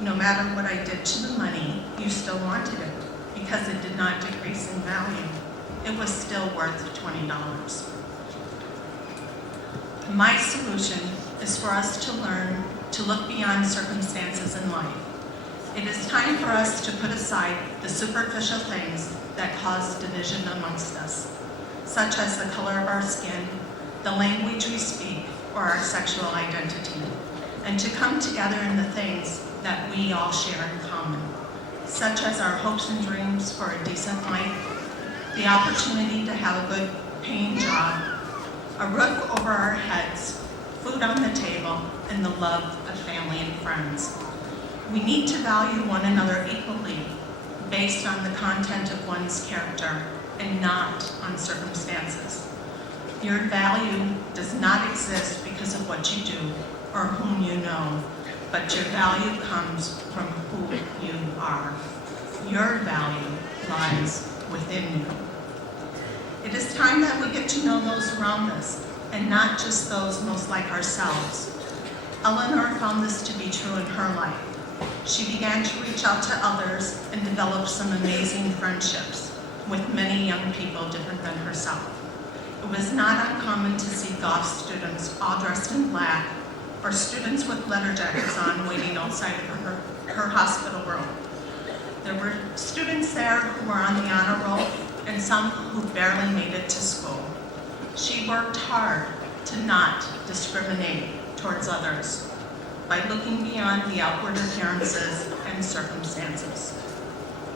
No matter what I did to the money, you still wanted it because it did not decrease in value. It was still worth $20. My solution is for us to learn to look beyond circumstances in life. It is time for us to put aside the superficial things that cause division amongst us, such as the color of our skin, the language we speak, or our sexual identity, and to come together in the things that we all share in common, such as our hopes and dreams for a decent life, the opportunity to have a good paying job, a roof over our heads, food on the table, and the love of family and friends. We need to value one another equally based on the content of one's character and not on circumstances. Your value does not exist because of what you do or whom you know, but your value comes from who you are. Your value lies within you. It is time that we get to know those around us and not just those most like ourselves. Eleanor found this to be true in her life. She began to reach out to others and develop some amazing friendships with many young people different than herself. It was not uncommon to see golf students all dressed in black or students with leather jackets on waiting outside of her hospital room. There were students there who were on the honor roll and some who barely made it to school. She worked hard to not discriminate towards others by looking beyond the outward appearances and circumstances.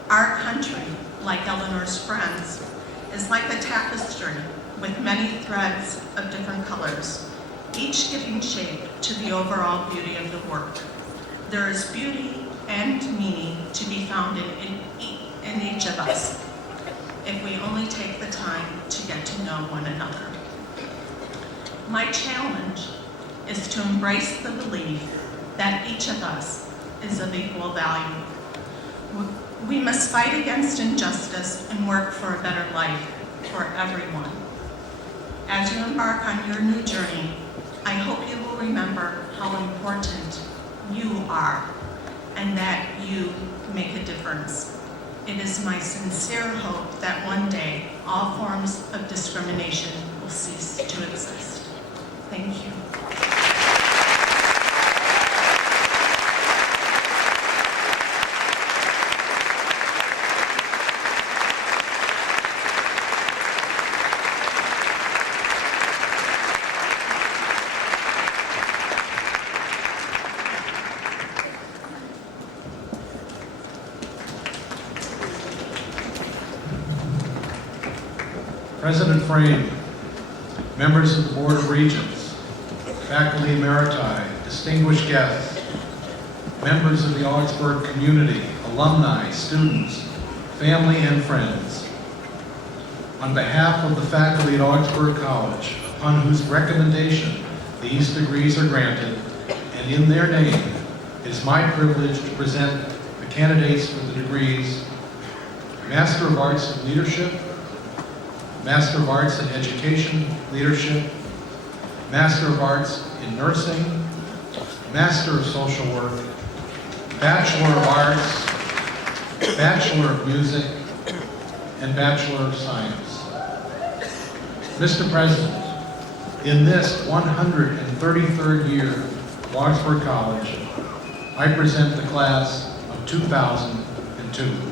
Our country, like Eleanor's friends, is like a tapestry with many threads of different colors, each giving shape to the overall beauty of the work. There is beauty and meaning to be found in each of us, if we only take the time to get to know one another. My challenge is to embrace the belief that each of us is of equal value. We must fight against injustice and work for a better life for everyone. As you embark on your new journey, I hope you will remember how important you are and that you make a difference. It is my sincere hope that one day all forms of discrimination will cease to exist. Thank you. President Frame, members of the Board of Regents, faculty emeriti, distinguished guests, members of the Augsburg community, alumni, students, family, and friends. On behalf of the faculty at Augsburg College, upon whose recommendation these degrees are granted, and in their name, it is my privilege to present the candidates for the degrees Master of Arts in Leadership, Master of Arts in Education, Leadership, Master of Arts in Nursing, Master of Social Work, Bachelor of Arts, Bachelor of Music, and Bachelor of Science. Mr. President, in this 133rd year of Augsburg College, I present the class of 2002.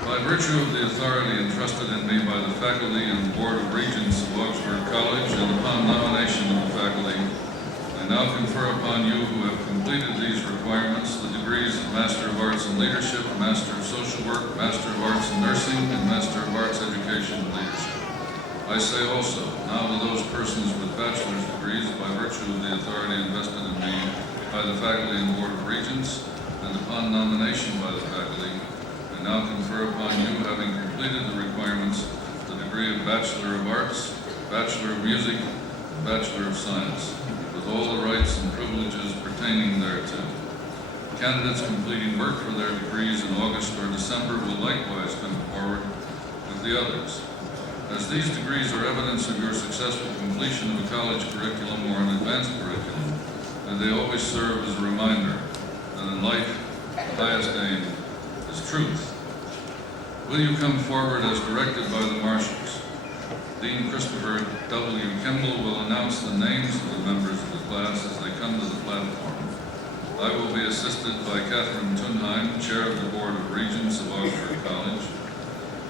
By virtue of the authority entrusted in me by the faculty and Board of Regents of Augsburg College, and upon nomination of the faculty, I now confer upon you who have completed these requirements the degrees of Master of Arts in Leadership, Master of Social Work, Master of Arts in Nursing, and Master of Arts Education and Leadership. I say also, now to those persons with bachelor's degrees by virtue of the authority invested in me by the faculty and Board of Regents, and upon nomination by the faculty, I now confer upon you, having completed the requirements, the degree degree of Bachelor of Arts, Bachelor of Music, and Bachelor of Science, with all the rights and privileges pertaining thereto. Candidates completing work for their degrees in August or December will likewise come forward with the others. As these degrees are evidence of your successful completion of a college curriculum or an advanced curriculum, and they always serve as a reminder that in life, the highest aim is truth. Will you come forward as directed by the marshals? Dean Christopher W. Kimball will announce the names of the members of the class as they come to the platform. I will be assisted by Catherine Thunheim, Chair of the Board of Regents of Augsburg College,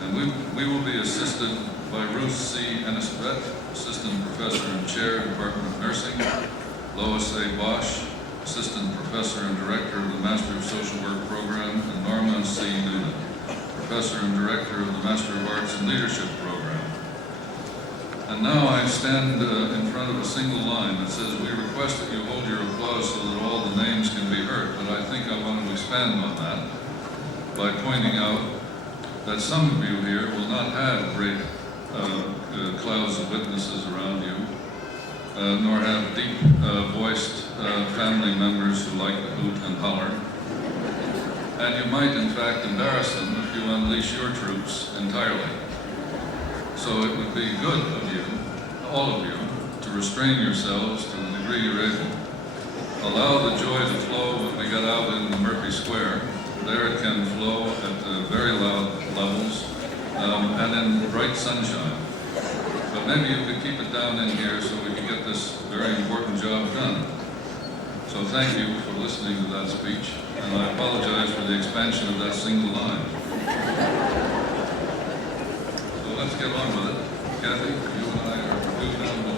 and we will be assisted by Ruth C. Ennisbet, Assistant Professor and Chair, Department of Nursing, Lois A. Bosch, Assistant Professor and Director of the Master of Social Work Program, and Norma C. Noonan, Professor and Director of the Master of Arts in Leadership Program. And now I stand in front of a single line that says, we request that you hold your applause so that all the names can be heard, but I think I want to expand on that by pointing out that some of you here will not have great clouds of witnesses around you, nor have deep-voiced family members who like to hoot and holler. And you might, in fact, embarrass them if you unleash your troops entirely. So it would be good of you, all of you, to restrain yourselves to the degree you're able. Allow the joy to flow when we get out in the Murphy Square. There it can flow at very loud levels and in bright sunshine. But maybe you could keep it down in here so we can get this very important job done. So thank you for listening to that speech, and I apologize for the expansion of that single line. So let's get on with it. Kathy, you and I are due down below.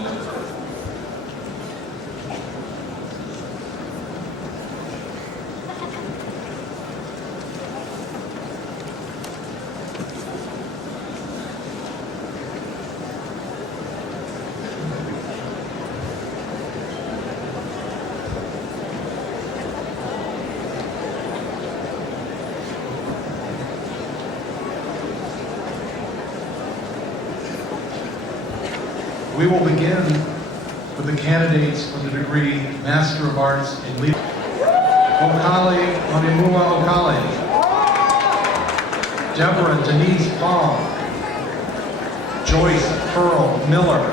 We will begin with the candidates for the degree Master of Arts in Leadership. Okali Onimua Okali. Deborah Denise Baum. Joyce Pearl Miller.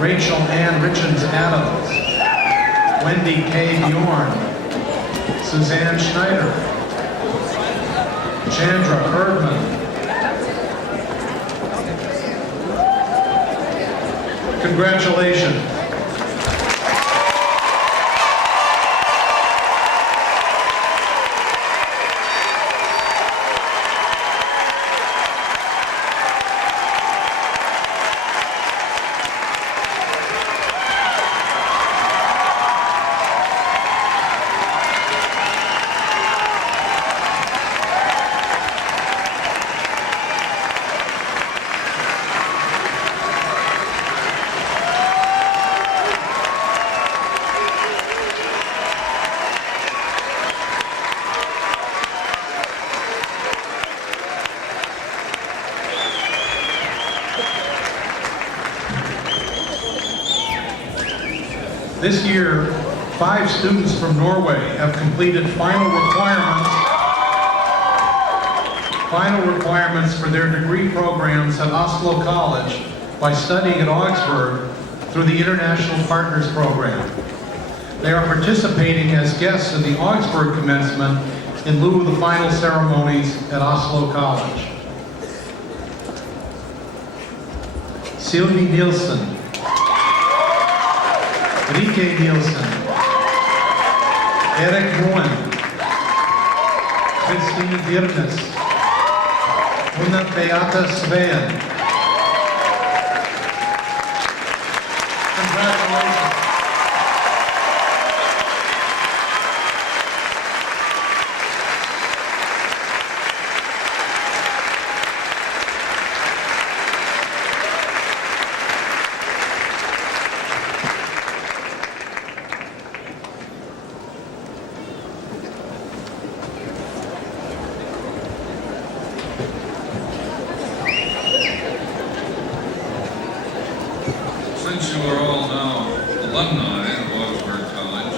Rachel Ann Richens Adams. Wendy K. Bjorn. Suzanne Schneider. Chandra Erdman. Congratulations. This year, 5 students from Norway have completed final requirements for their degree programs at Oslo College by studying at Augsburg through the International Partners Program. They are participating as guests in the Augsburg Commencement in lieu of the final ceremonies at Oslo College. Sylvie Nielsen, Rike Nielsen, Erik Moen, Christine Dirnes, Una Beata Sveen. Congratulations. alumni of Augsburg College,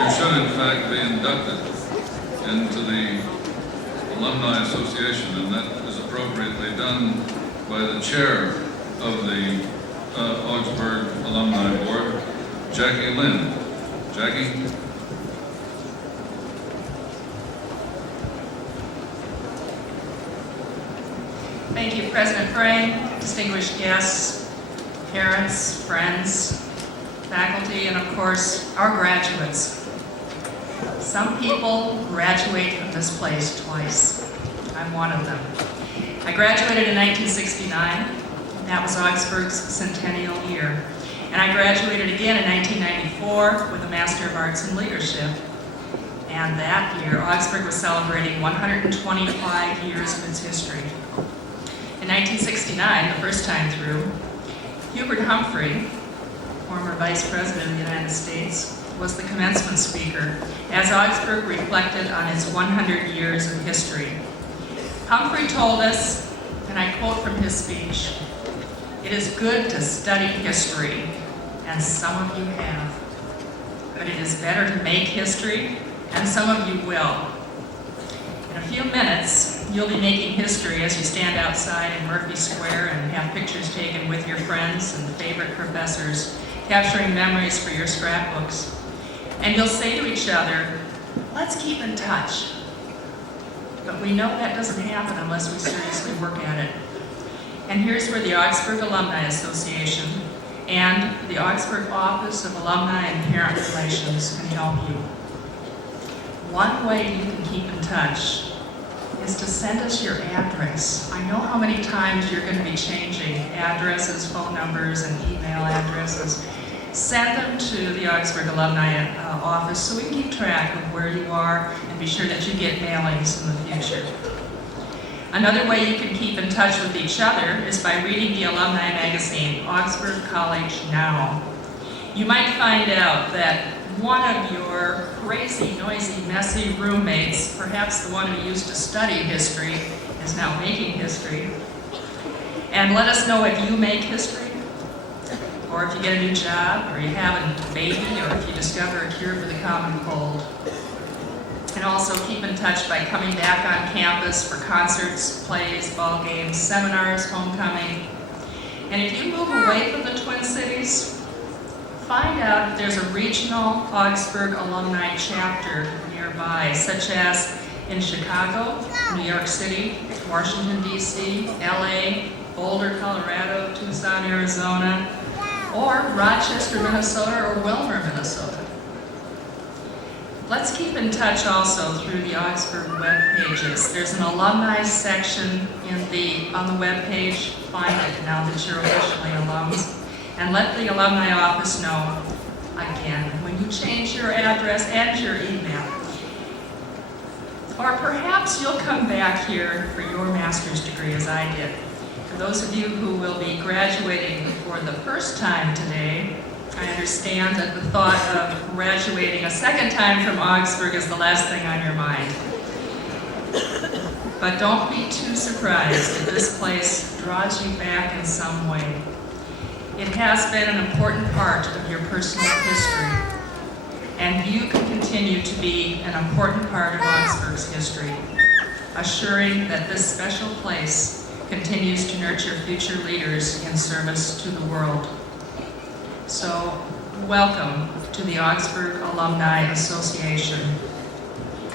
you should in fact be inducted into the Alumni Association, and that is appropriately done by the chair of the Augsburg Alumni Board, Jackie Lynn. Jackie? Thank you, President Frame, distinguished guests, parents, friends, faculty, and of course, our graduates. Some people graduate from this place twice. I'm one of them. I graduated in 1969. That was Augsburg's centennial year. And I graduated again in 1994 with a Master of Arts in Leadership. And that year, Augsburg was celebrating 125 years of its history. In 1969, the first time through, Hubert Humphrey, former Vice President of the United States, was the commencement speaker as Augsburg reflected on its 100 years of history. Humphrey told us, and I quote from his speech, "It is good to study history, and some of you have. But it is better to make history, and some of you will." In a few minutes, you'll be making history as you stand outside in Murphy Square and have pictures taken with your friends and favorite professors, capturing memories for your scrapbooks. And you'll say to each other, "Let's keep in touch." But we know that doesn't happen unless we seriously work at it. And here's where the Augsburg Alumni Association and the Augsburg Office of Alumni and Parent Relations can help you. One way you can keep in touch is to send us your address. I know how many times you're going to be changing addresses, phone numbers, and email addresses. Send them to the Augsburg Alumni Office so we can keep track of where you are and be sure that you get mailings in the future. Another way you can keep in touch with each other is by reading the alumni magazine, Augsburg College Now. You might find out that one of your crazy, noisy, messy roommates, perhaps the one who used to study history, is now making history. And let us know if you make history, or if you get a new job, or you have a baby, or if you discover a cure for the common cold. And also keep in touch by coming back on campus for concerts, plays, ball games, seminars, homecoming. And if you move away from the Twin Cities, find out if there's a regional Augsburg alumni chapter nearby, such as in Chicago, New York City, Washington, D.C., LA, Boulder, Colorado, Tucson, Arizona, or Rochester, Minnesota, or Wilmer, Minnesota. Let's keep in touch also through the Augsburg web pages. There's an alumni section on the web page. Find it now that you're officially alums. And let the alumni office know, again, when you change your address and your email. Or perhaps you'll come back here for your master's degree as I did. For those of you who will be graduating for the first time today, I understand that the thought of graduating a second time from Augsburg is the last thing on your mind. But don't be too surprised if this place draws you back in some way. It has been an important part of your personal history, and you can continue to be an important part of Augsburg's history, assuring that this special place continues to nurture future leaders in service to the world. So, welcome to the Augsburg Alumni Association,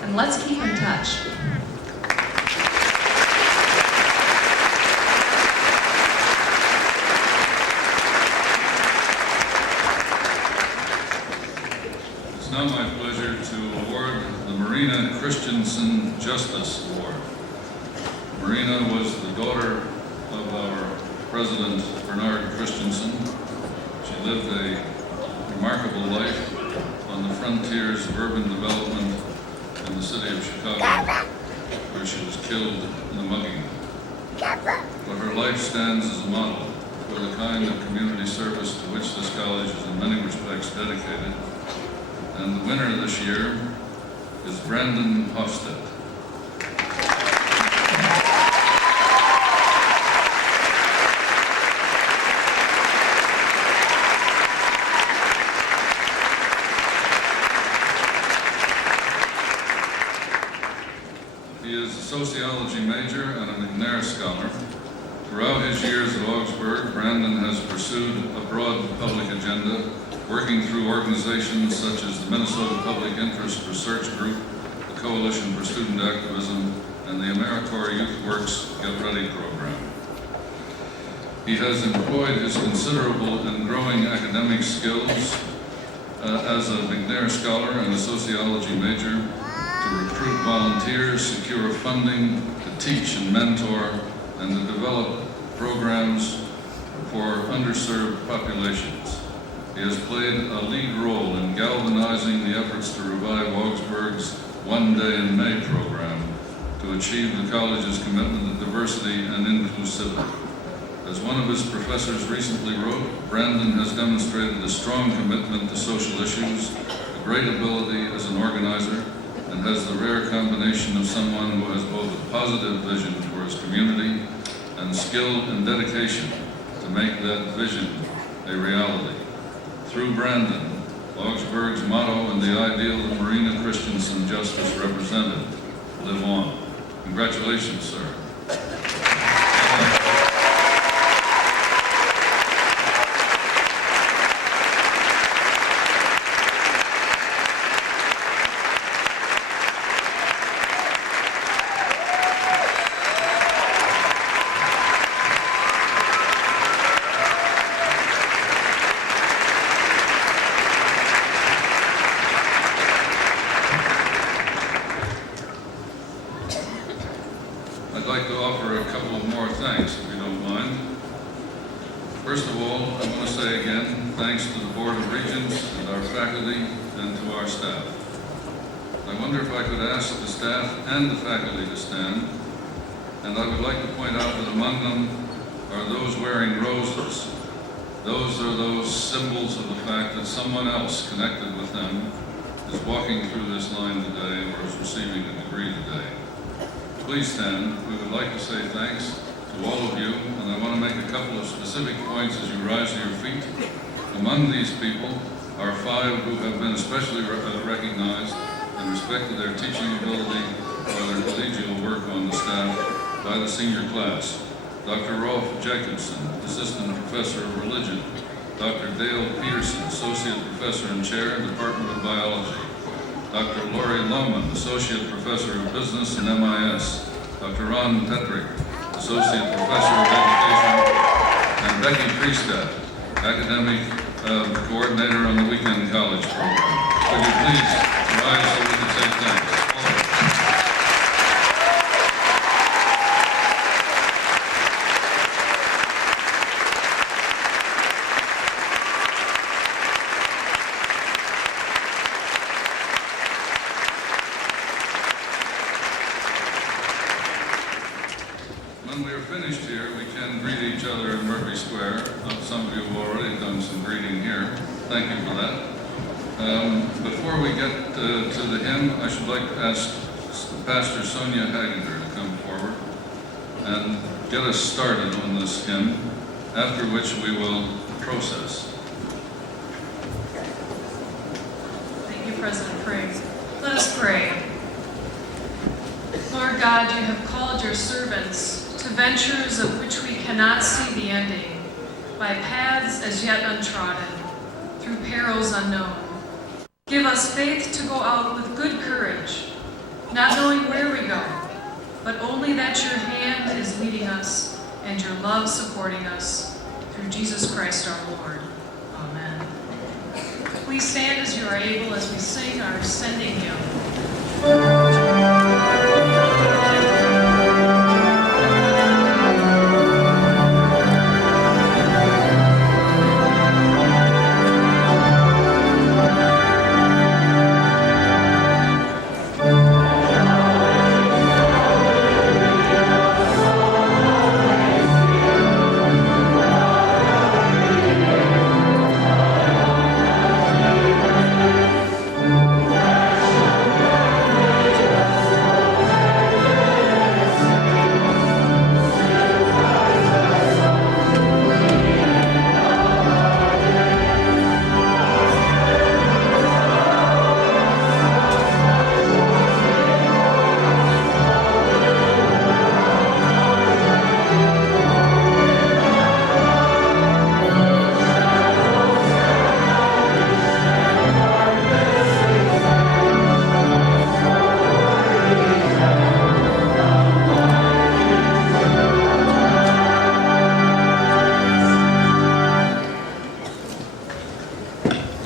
and let's keep in touch. It's now my pleasure to award the Marina Christensen Justice Award. Marina was the daughter of our President Bernard Christensen. She lived a remarkable life on the frontiers of urban development in the city of Chicago, where she was killed in a mugging. But her life stands as a model for the kind of community service to which this college is in many respects dedicated. And the winner this year is Brandon Hofstedt. sociology major and a McNair Scholar. Throughout his years at Augsburg, Brandon has pursued a broad public agenda, working through organizations such as the Minnesota Public Interest Research Group, the Coalition for Student Activism, and the Americorps Youth Works Get Ready program. He has employed his considerable and growing academic skills as a McNair Scholar and a sociology major to recruit volunteers, secure funding, to teach and mentor, and to develop programs for underserved populations. He has played a lead role in galvanizing the efforts to revive Augsburg's One Day in May program to achieve the college's commitment to diversity and inclusivity. As one of his professors recently wrote, Brandon has demonstrated a strong commitment to social issues, a great ability as an organizer, and has the rare combination of someone who has both a positive vision for his community and skill and dedication to make that vision a reality. Through Brandon, Augsburg's motto and the ideal that Marina Christensen Justice represented live on. Congratulations, sir. I'd like to offer a couple of more thanks, if you don't mind. First of all, I want to say again, thanks to the Board of Regents and our faculty and to our staff. I wonder if I could ask the staff and the faculty to stand, and I would like to point out that among them are those wearing roses. Those are those symbols of the fact that someone else connected with them is walking through this line today or is receiving a degree today. Please stand. We would like to say thanks to all of you, and I want to make a couple of specific points as you rise to your feet. Among these people are 5 who have been especially recognized in respect to their teaching ability or their collegial work on the staff by the senior class. Dr. Rolf Jacobson, Assistant Professor of Religion. Dr. Dale Peterson, Associate Professor and Chair, Department of Biology. Dr. Lori Lohman, Associate Professor of Business and MIS. Dr. Ron Petrick, Associate Professor of Education. And Becky Priestad, Academic Coordinator on the Weekend College Program. Would you please rise so we can say thanks? When we are finished here, we can greet each other in Murphy Square. Some of you have already done some greeting here. Thank you for that. Before we get to the hymn, I should like to ask Pastor Sonia Hagender to come forward and get us started on this hymn, after which we will process. Thank you, President Friggs. Let us pray. Lord God, you have called your servants to ventures of which we cannot see the ending, by paths as yet untrodden, through perils unknown. Give us faith to go out with good courage, not knowing where we go, but only that your hand is leading us and your love supporting us, through Jesus Christ our Lord. Amen. Please stand as you are able as we sing our ascending hymn.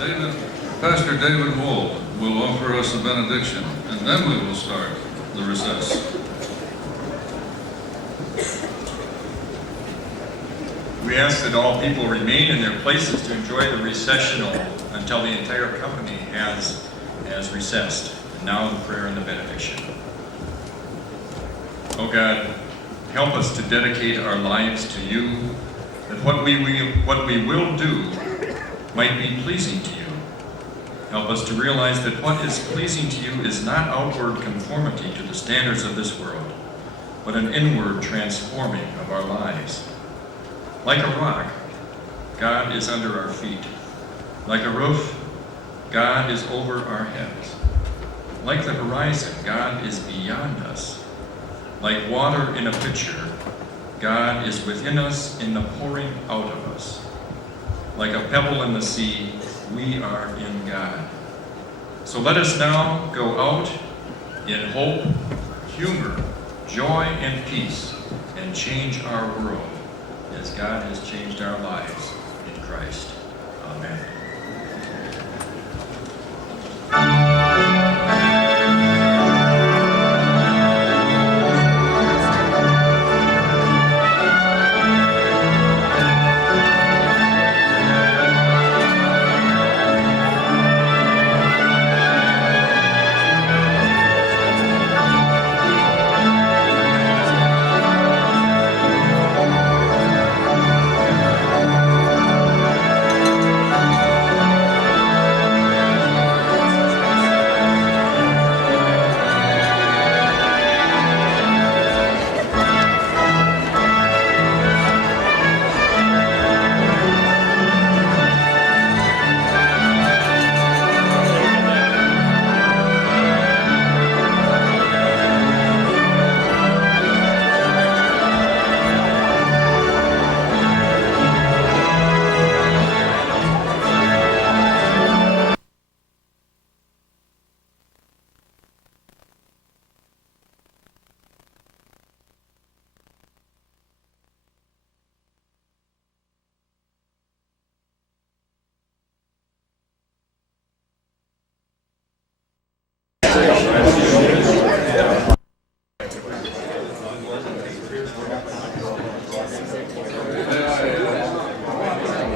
Pastor David Wold will offer us a benediction, and then we will start the recess. We ask that all people remain in their places to enjoy the recessional until the entire company has recessed. And now the prayer and the benediction. Oh God, help us to dedicate our lives to you, that what we will do might be pleasing to you. Help us to realize that what is pleasing to you is not outward conformity to the standards of this world, but an inward transforming of our lives. Like a rock, God is under our feet. Like a roof, God is over our heads. Like the horizon, God is beyond us. Like water in a pitcher, God is within us in the pouring out of us. Like a pebble in the sea, we are in God. So let us now go out in hope, humor, joy, and peace, and change our world as God has changed our lives in Christ. Amen.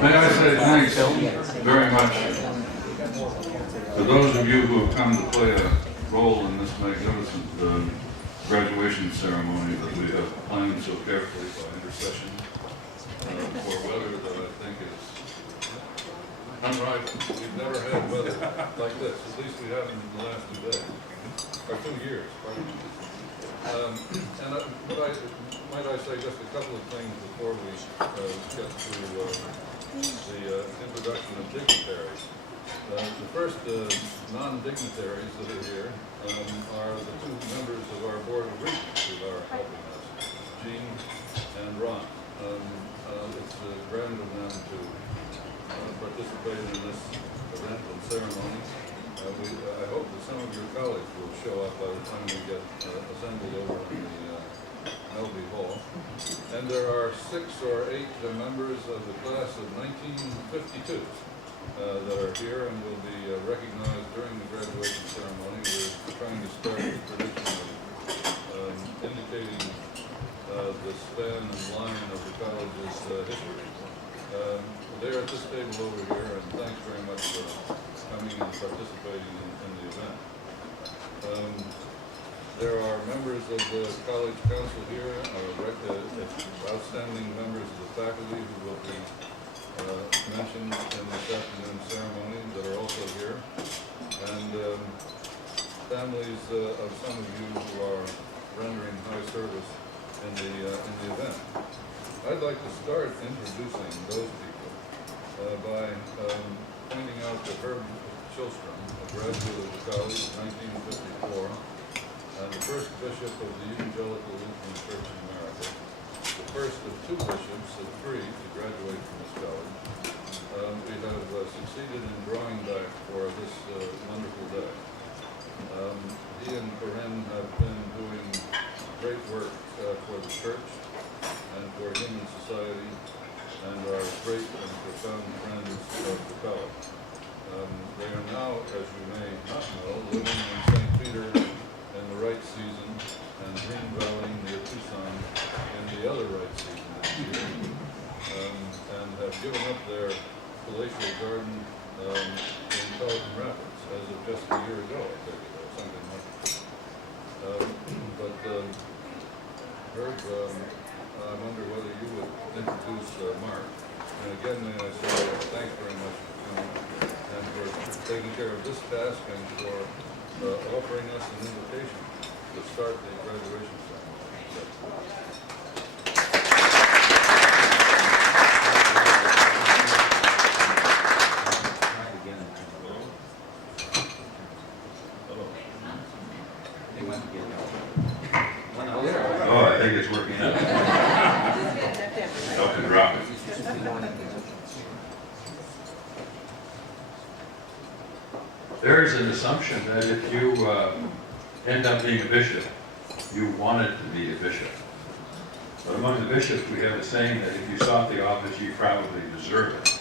May I say thanks very much to those of you who have come to play a role in this magnificent graduation ceremony that we have planned so carefully by intercession for weather that I think is unrivaled. We've never had weather like this, at least we haven't in the last 2 days, or 2 years, pardon me. Might I say just a couple of things before we get to the introduction of dignitaries. The first non-dignitaries that are here are the 2 members of our Board of Regents who are helping us, Jean and Ron. It's grand of them to participate in this event and ceremony. I hope that some of your colleagues will show up by the time we get assembled over in the Melby Hall. And there are 6 or 8 members of the class of 1952 that are here and will be recognized during the graduation ceremony. We're trying to start the tradition of indicating the span and line of the college's history. They're at this table over here, and thanks very much for coming and participating in the event. There are members of the college council here, outstanding members of the faculty who will be mentioned in this afternoon's ceremony that are also here, and families of some of you who are rendering high service in the event. I'd like to start introducing those people by pointing out that Herb Chilstrom, a graduate of the college in 1954, and the first bishop of the Evangelical Lutheran Church in America, the first of 2 bishops of 3 to graduate from this college. We have succeeded in drawing back for this wonderful day. He and Corinne have been doing great work for the church and for human society, and are great and profound friends of the college. as you may not know, living in St. Peter in the right season and Green Valley near Tucson in the other right season this year, and have given up their palatial garden in Pelican Rapids as of just a year ago, I think, or something like that. Herb, I wonder whether you would introduce Mark. And again, may I say thanks very much for coming and for taking care of this task and for offering us an invitation to start the graduation ceremony. Oh, I think it's working out. Help to drop it. There is an assumption that if you end up being a bishop, you wanted to be a bishop. But among the bishops, we have a saying that if you sought the office, you probably deserve it.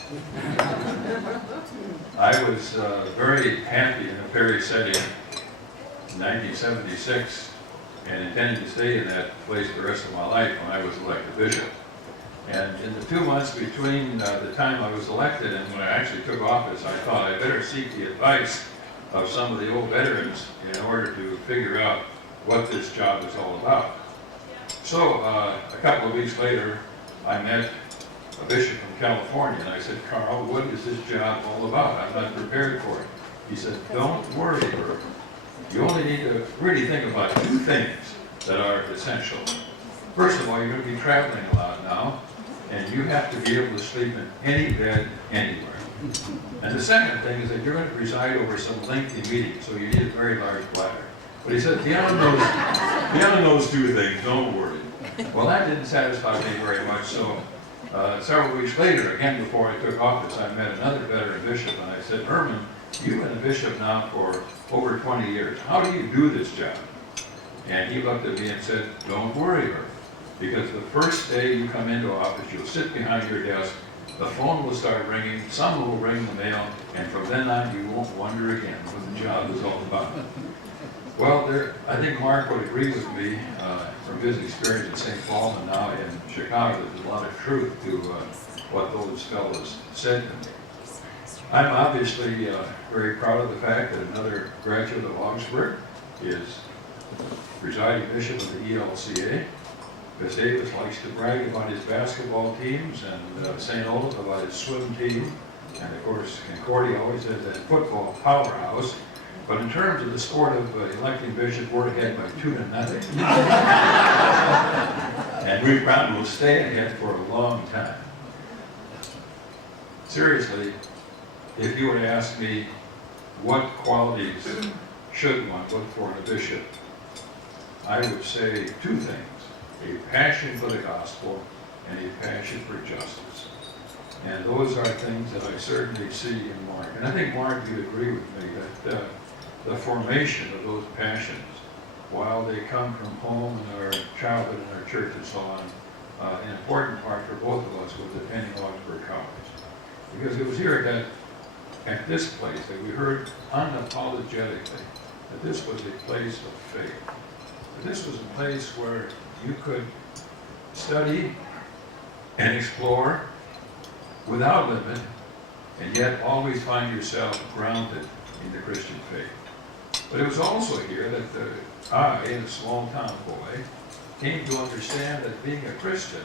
I was very happy in a parish setting in 1976 and intended to stay in that place the rest of my life when I was elected bishop. And in the 2 months between the time I was elected and when I actually took office, I thought I better seek the advice of some of the old veterans in order to figure out what this job is all about. So a couple of weeks later, I met a bishop from California, and I said, "Carl, what is this job all about? I'm not prepared for it." He said, "Don't worry, Bert. You only need to really think about 2 things that are essential. First of all, you're going to be traveling a lot now, and you have to be able to sleep in any bed anywhere. And the second thing is that you're going to preside over some lengthy meetings, so you need a very large bladder." But he said, beyond those 2 things, don't worry. Well, that didn't satisfy me very much, so several weeks later, again before I took office, I met another veteran bishop, and I said, "Herman, you've been a bishop now for over 20 years. How do you do this job?" And he looked at me and said, "Don't worry, Herman, because the first day you come into office, you'll sit behind your desk, the phone will start ringing, someone will ring the mail, and from then on you won't wonder again what the job is all about." Well, I think Mark would agree with me from his experience in St. Paul and now in Chicago. There's a lot of truth to what those fellows said to me. I'm obviously very proud of the fact that another graduate of Augsburg is presiding bishop of the ELCA. Because Davis likes to brag about his basketball teams and St. Olaf about his swim team. And of course, Concordia always has that football powerhouse. But in terms of the sport of electing bishop, we're ahead by 2-0. And we probably will stay ahead for a long time. Seriously, if you were to ask me what qualities should one look for in a bishop, I would say 2 things: a passion for the gospel and a passion for justice. And those are things that I certainly see in Mark. And I think, Mark, you'd agree with me that the formation of those passions, while they come from home and our childhood and our church and so on, an important part for both of us was attending Augsburg College. Because it was here at this place that we heard unapologetically that this was a place of faith. That this was a place where you could study and explore without limit, and yet always find yourself grounded in the Christian faith. But it was also here that I, a small town boy, came to understand that being a Christian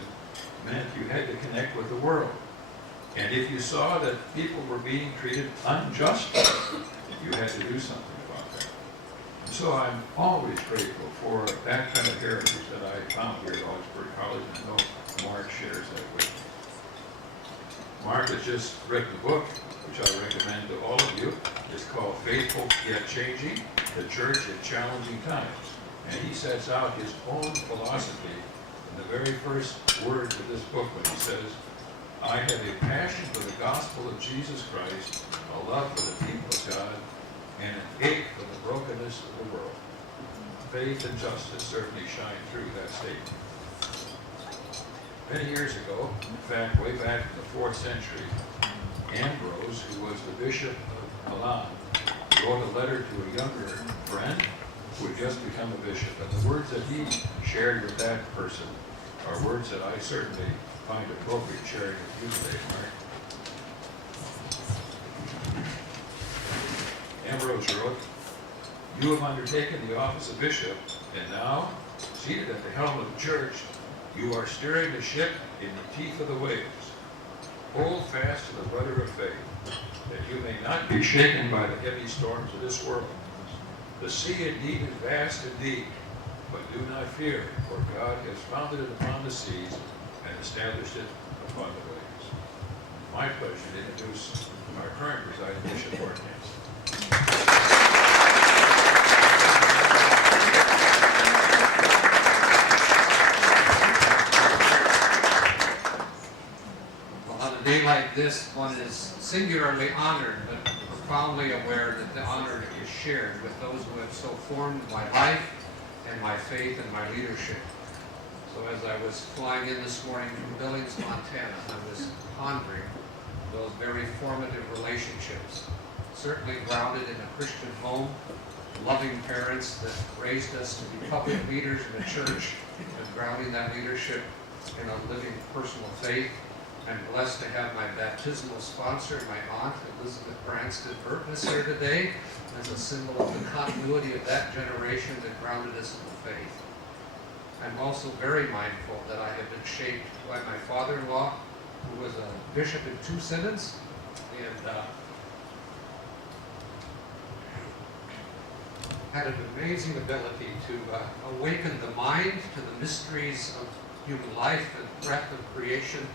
meant you had to connect with the world. And if you saw that people were being treated unjustly, you had to do something about that. And so I'm always grateful for that kind of heritage that I found here at Augsburg College, and I know Mark shares that with me. Mark has just written a book, which I recommend to all of you. It's called Faithful Yet Changing, the Church in Challenging Times. And he sets out his own philosophy in the very first words of this book when he says, "I have a passion for the gospel of Jesus Christ, a love for the people of God, and an ache for the brokenness of the world." Faith and justice certainly shine through that statement. Many years ago, in fact, way back in the 4th century, Ambrose, who was the bishop of Milan, wrote a letter to a younger friend who had just become a bishop. And the words that he shared with that person are words that I certainly find appropriate sharing with you today, Mark. Ambrose wrote, "You have undertaken the office of bishop, and now, seated at the helm of the church, you are steering the ship in the teeth of the waves. Hold fast to the rudder of faith, that you may not be shaken by the heavy storms of this world. The sea indeed is vast and deep, but do not fear, for God has founded it upon the seas and established it upon the waves." My pleasure to introduce our current presiding bishop, Lord Nancy. On a day like this, one is singularly honored, but profoundly aware that the honor is shared with those who have so formed my life and my faith and my leadership. So as I was flying in this morning from Billings, Montana, I was pondering those very formative relationships, certainly grounded in a Christian home, loving parents that raised us to be public leaders in the church, and grounding that leadership in a living personal faith. I'm blessed to have my baptismal sponsor, my aunt, Elizabeth Branston Burtness, here today as a symbol of the continuity of that generation that grounded us in the faith. I'm also very mindful that I have been shaped by my father-in-law, who was a bishop in 2 synods, and had an amazing ability to awaken the mind to the mysteries of human life and breadth of creation,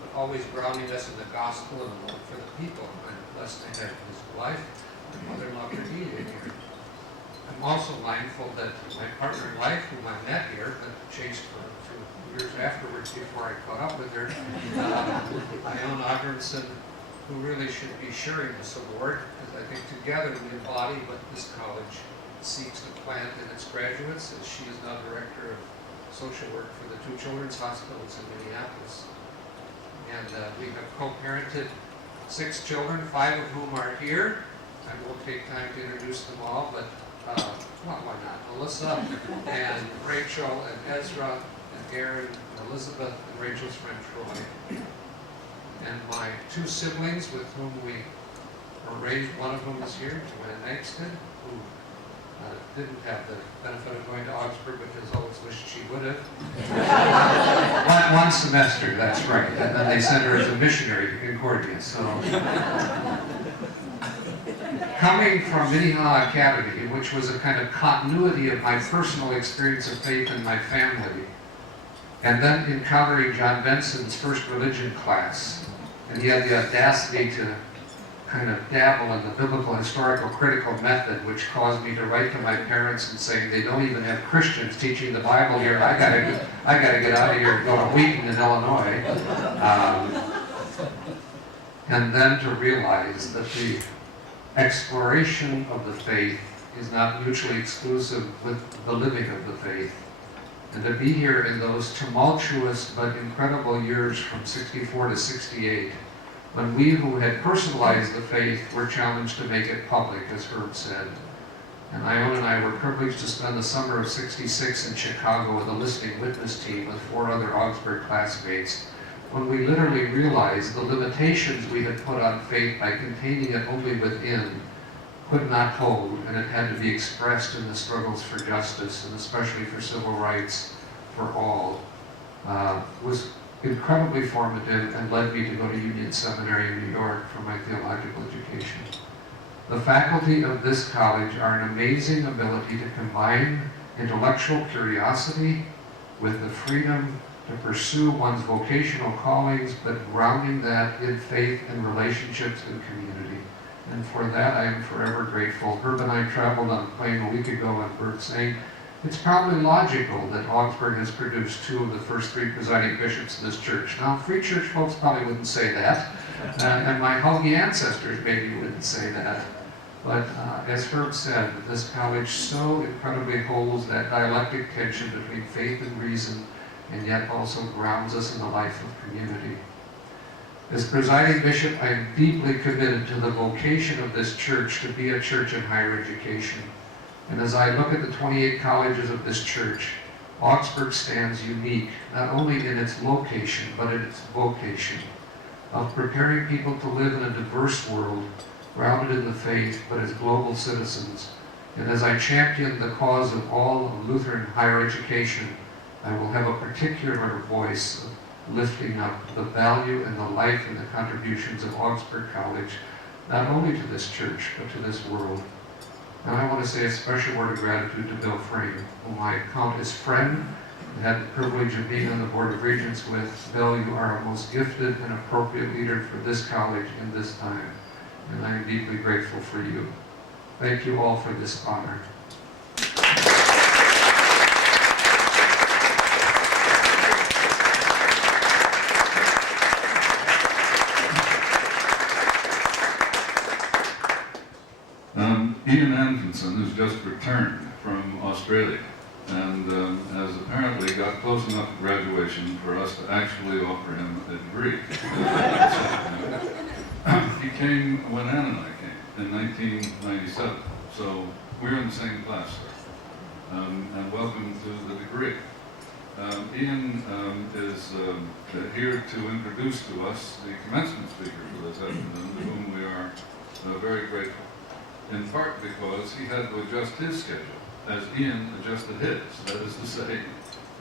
but always grounding us in the gospel and love for the people. I'm blessed to have his wife, my mother-in-law, Cordelia, here. I'm also mindful that my partner in life, whom I met here, but chased for a few years afterwards before I caught up with her, Ione Ogrenson, who really should be sharing this award, because I think together we embody what this college seeks to plant in its graduates, as she is now director of social work for the 2 children's hospitals in Minneapolis. And we have co-parented 6 children, 5 of whom are here. I won't take time to introduce them all, but well, why not? Melissa and Rachel and Ezra and Aaron and Elizabeth and Rachel's friend Troy. And my 2 siblings with whom we were raised, one of whom is here, Joanna Nexton, who didn't have the benefit of going to Augsburg, but has always wished she would have. one semester, that's right. And then they sent her as a missionary to Concordia. So, coming from Minnehaha Academy, which was a kind of continuity of my personal experience of faith in my family, and then encountering John Benson's first religion class, and he had the audacity to kind of dabble in the biblical historical critical method, which caused me to write to my parents and saying they don't even have Christians teaching the Bible here. I gotta get out of here and go to Wheaton in Illinois. And then to realize that the exploration of the faith is not mutually exclusive with the living of the faith. And to be here in those tumultuous but incredible years from 64 to 68, when we who had personalized the faith were challenged to make it public, as Herb said. And Ione and I were privileged to spend the summer of '66 in Chicago with a listening witness team with 4 other Augsburg classmates, when we literally realized the limitations we had put on faith by containing it only within could not hold, and it had to be expressed in the struggles for justice, and especially for civil rights for all, was incredibly formative and led me to go to Union Seminary in New York for my theological education. The faculty of this college are an amazing ability to combine intellectual curiosity with the freedom to pursue one's vocational callings, but grounding that in faith and relationships and community. And for that I am forever grateful. Herb and I traveled on a plane a week ago, and Bert saying, it's probably logical that Augsburg has produced 2 of the first 3 presiding bishops in this church. Now, Free Church folks probably wouldn't say that, and my Haughey ancestors maybe wouldn't say that. But as Herb said, this college so incredibly holds that dialectic tension between faith and reason, and yet also grounds us in the life of community. As presiding bishop, I am deeply committed to the vocation of this church to be a church in higher education. And as I look at the 28 colleges of this church, Augsburg stands unique, not only in its location, but in its vocation of preparing people to live in a diverse world, grounded in the faith, but as global citizens. And as I champion the cause of all of Lutheran higher education, I will have a particular voice of lifting up the value and the life and the contributions of Augsburg College, not only to this church, but to this world. And I want to say a special word of gratitude to Bill Frame, whom I count as friend and had the privilege of being on the Board of Regents with. Bill, you are a most gifted and appropriate leader for this college in this time, and I am deeply grateful for you. Thank you all for this honor. Ian Atkinson has just returned from Australia and has apparently got close enough to graduation for us to actually offer him a degree. He came when Ann and I came in 1997, so we're in the same class, sir. And welcome to the degree. Ian is here to introduce to us the commencement speaker for this afternoon, to whom we are very grateful. In part because he had to adjust his schedule as Ian adjusted his. That is to say,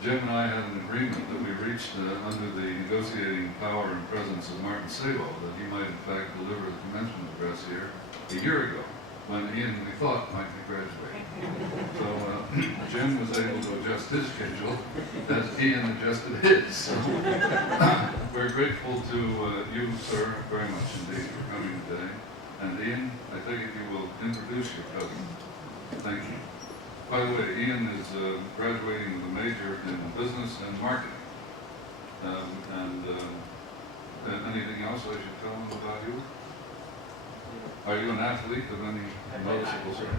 Jim and I had an agreement that we reached under the negotiating power and presence of Martin Sabo that he might in fact deliver the commencement address here a year ago, when Ian, we thought, might be graduating. So Jim was able to adjust his schedule as Ian adjusted his. So, we're grateful to you, sir, very much indeed for coming today. And Ian, I take it you will introduce your cousin. Thank you. By the way, Ian is graduating with a major in business and marketing. Anything else I should tell him about you? Are you an athlete of any noticeable sort?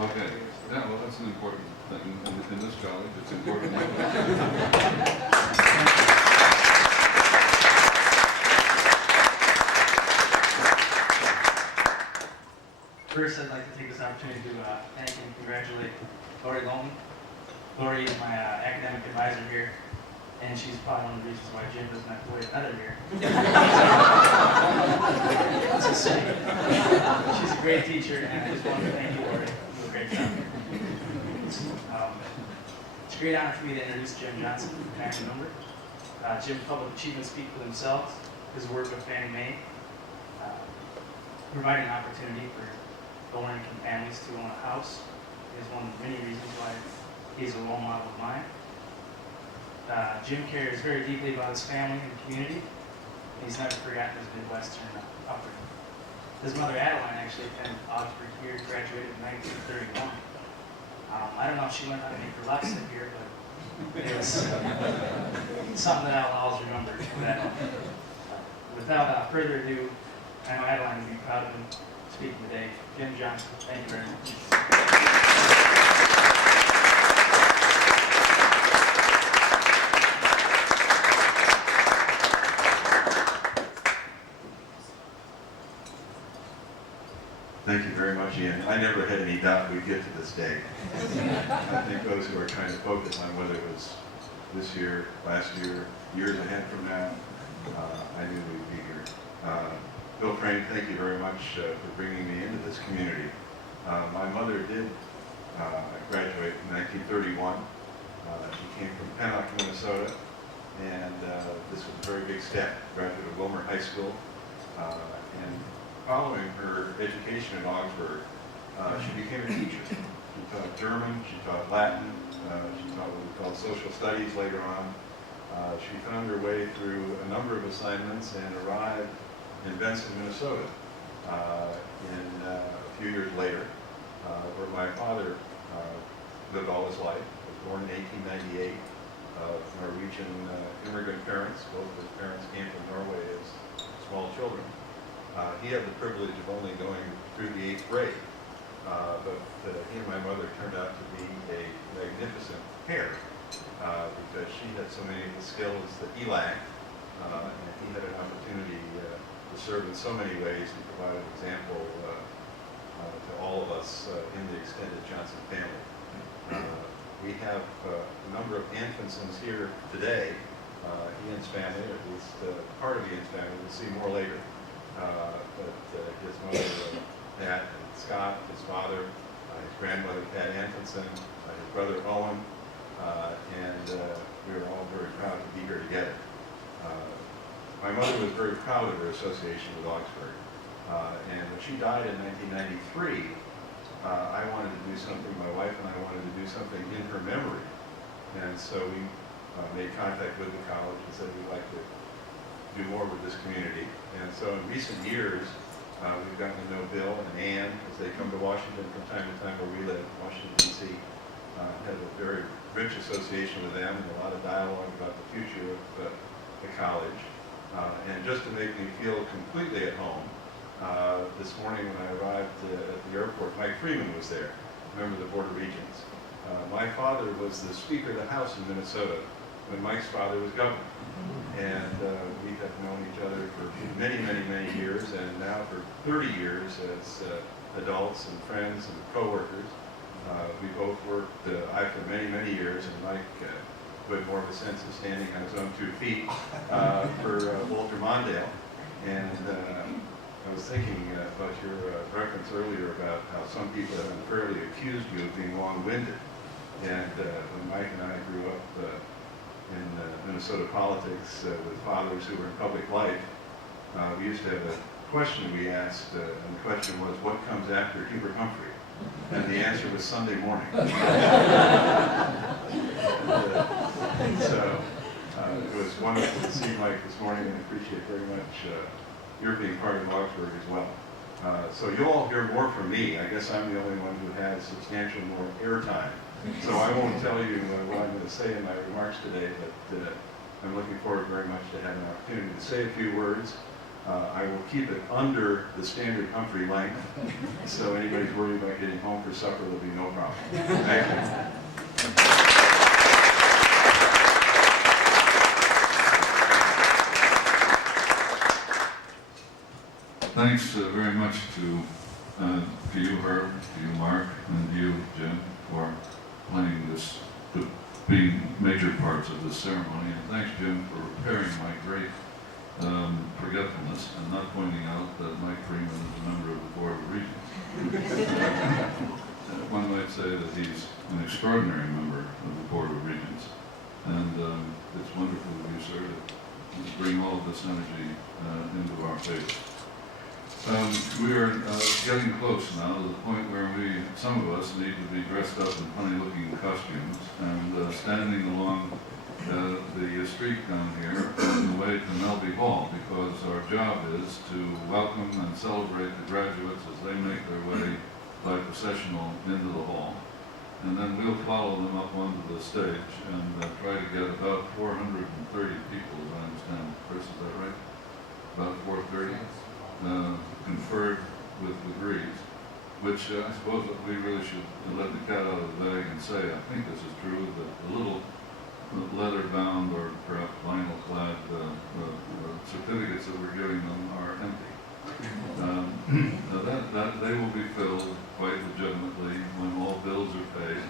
Okay. Yeah, well, that's an important thing in this college. It's important. First, I'd like to take this opportunity to thank and congratulate Lori Loman. Lori is my academic advisor here, and she's probably one of the reasons why Jim doesn't have to wait another year. That's just saying. She's a great teacher, and I just want to thank you, Lori. You do a great job here. It's a great honor for me to introduce Jim Johnson, family member. Jim's public achievements speak for themselves. His work with Fannie Mae, providing opportunity for low-income families to own a house is one of the many reasons why he's a role model of mine. Jim cares very deeply about his family and community. He's never forgotten his Midwestern upbringing. His mother Adeline actually attended Augsburg here, graduated in 1931. I don't know if she learned how to make her lobster here, but it was something that I'll always remember. Without further ado, I know Adeline would be proud of him speaking today. Jim Johnson, thank you very much. Thank you very much, Ian. I never had any doubt we'd get to this day. I think those who are trying to focus on whether it was this year, last year, years ahead from now, I knew we'd be here. Bill Frame, thank you very much for bringing me into this community. My mother did graduate in 1931. She came from Pennock, Minnesota, and this was a very big step. Graduated of Wilmer High School, and following her education at Augsburg, she became a teacher. She taught German, she taught Latin, she taught what we call social studies later on. She found her way through a number of assignments and arrived in Benson, Minnesota, a few years later, where my father lived all his life. He was born in 1898 of Norwegian immigrant parents. Both of his parents came from Norway as small children. He had the privilege of only going through the 8th grade, but he and my mother turned out to be a magnificent pair because she had so many of the skills that he lacked, and he had an opportunity to serve in so many ways and provide an example to all of us in the extended Johnson family. We have a number of Anfinsons here today. Ian's family, or at least part of Ian's family, we'll see more later. But his mother, Pat, and Scott, his father, his grandmother, Pat Anfinson, his brother, Owen, and we are all very proud to be here together. My mother was very proud of her association with Augsburg. And when she died in 1993, I wanted to do something, my wife and I wanted to do something in her memory. And so we made contact with the college and said we'd like to do more with this community. And so in recent years, we've gotten to know Bill and Ann as they come to Washington from time to time where we live, Washington, D.C. Had a very rich association with them and a lot of dialogue about the future of the college. And just to make me feel completely at home, this morning when I arrived at the airport, Mike Freeman was there, member of the Board of Regents. My father was the Speaker of the House in Minnesota when Mike's father was governor. And we have known each other for many, many, many years, and now for 30 years as adults and friends and co-workers. We both worked, I for many, many years, and Mike who had more of a sense of standing on his own 2 feet for Walter Mondale. And I was thinking about your reference earlier about how some people have unfairly accused you of being long-winded. And when Mike and I grew up in Minnesota politics with fathers who were in public life, we used to have a question we asked, and the question was, what comes after Hubert Humphrey? And the answer was Sunday morning. So it was wonderful to see Mike this morning, and appreciate very much your being part of Augsburg as well. So you'll all hear more from me. I guess I'm the only one who has substantially more airtime. So I won't tell you what I'm going to say in my remarks today, but I'm looking forward very much to having an opportunity to say a few words. I will keep it under the standard Humphrey length, so anybody's worried about getting home for supper, there'll be no problem. Thank you. Thanks very much to you, Herb, to you, Mark, and you, Jim, for playing this, being major parts of this ceremony. And thanks, Jim, for repairing my great forgetfulness and not pointing out that Mike Freeman is a member of the Board of Regents. One might say that he's an extraordinary member of the Board of Regents. And it's wonderful of you, sir, to bring all of this energy into our faith. We are getting close now to the point where some of us need to be dressed up in funny-looking costumes and standing along the street down here on the way to Melby Hall, because our job is to welcome and celebrate the graduates as they make their way by processional into the hall. And then we'll follow them up onto the stage and try to get about 430 people, as I understand. Chris, is that right? About 430? Conferred with degrees, which I suppose that we really should let the cat out of the bag and say, I think this is true, that the little leather-bound or perhaps vinyl-clad certificates that we're giving them are empty. That they will be filled quite legitimately when all bills are paid.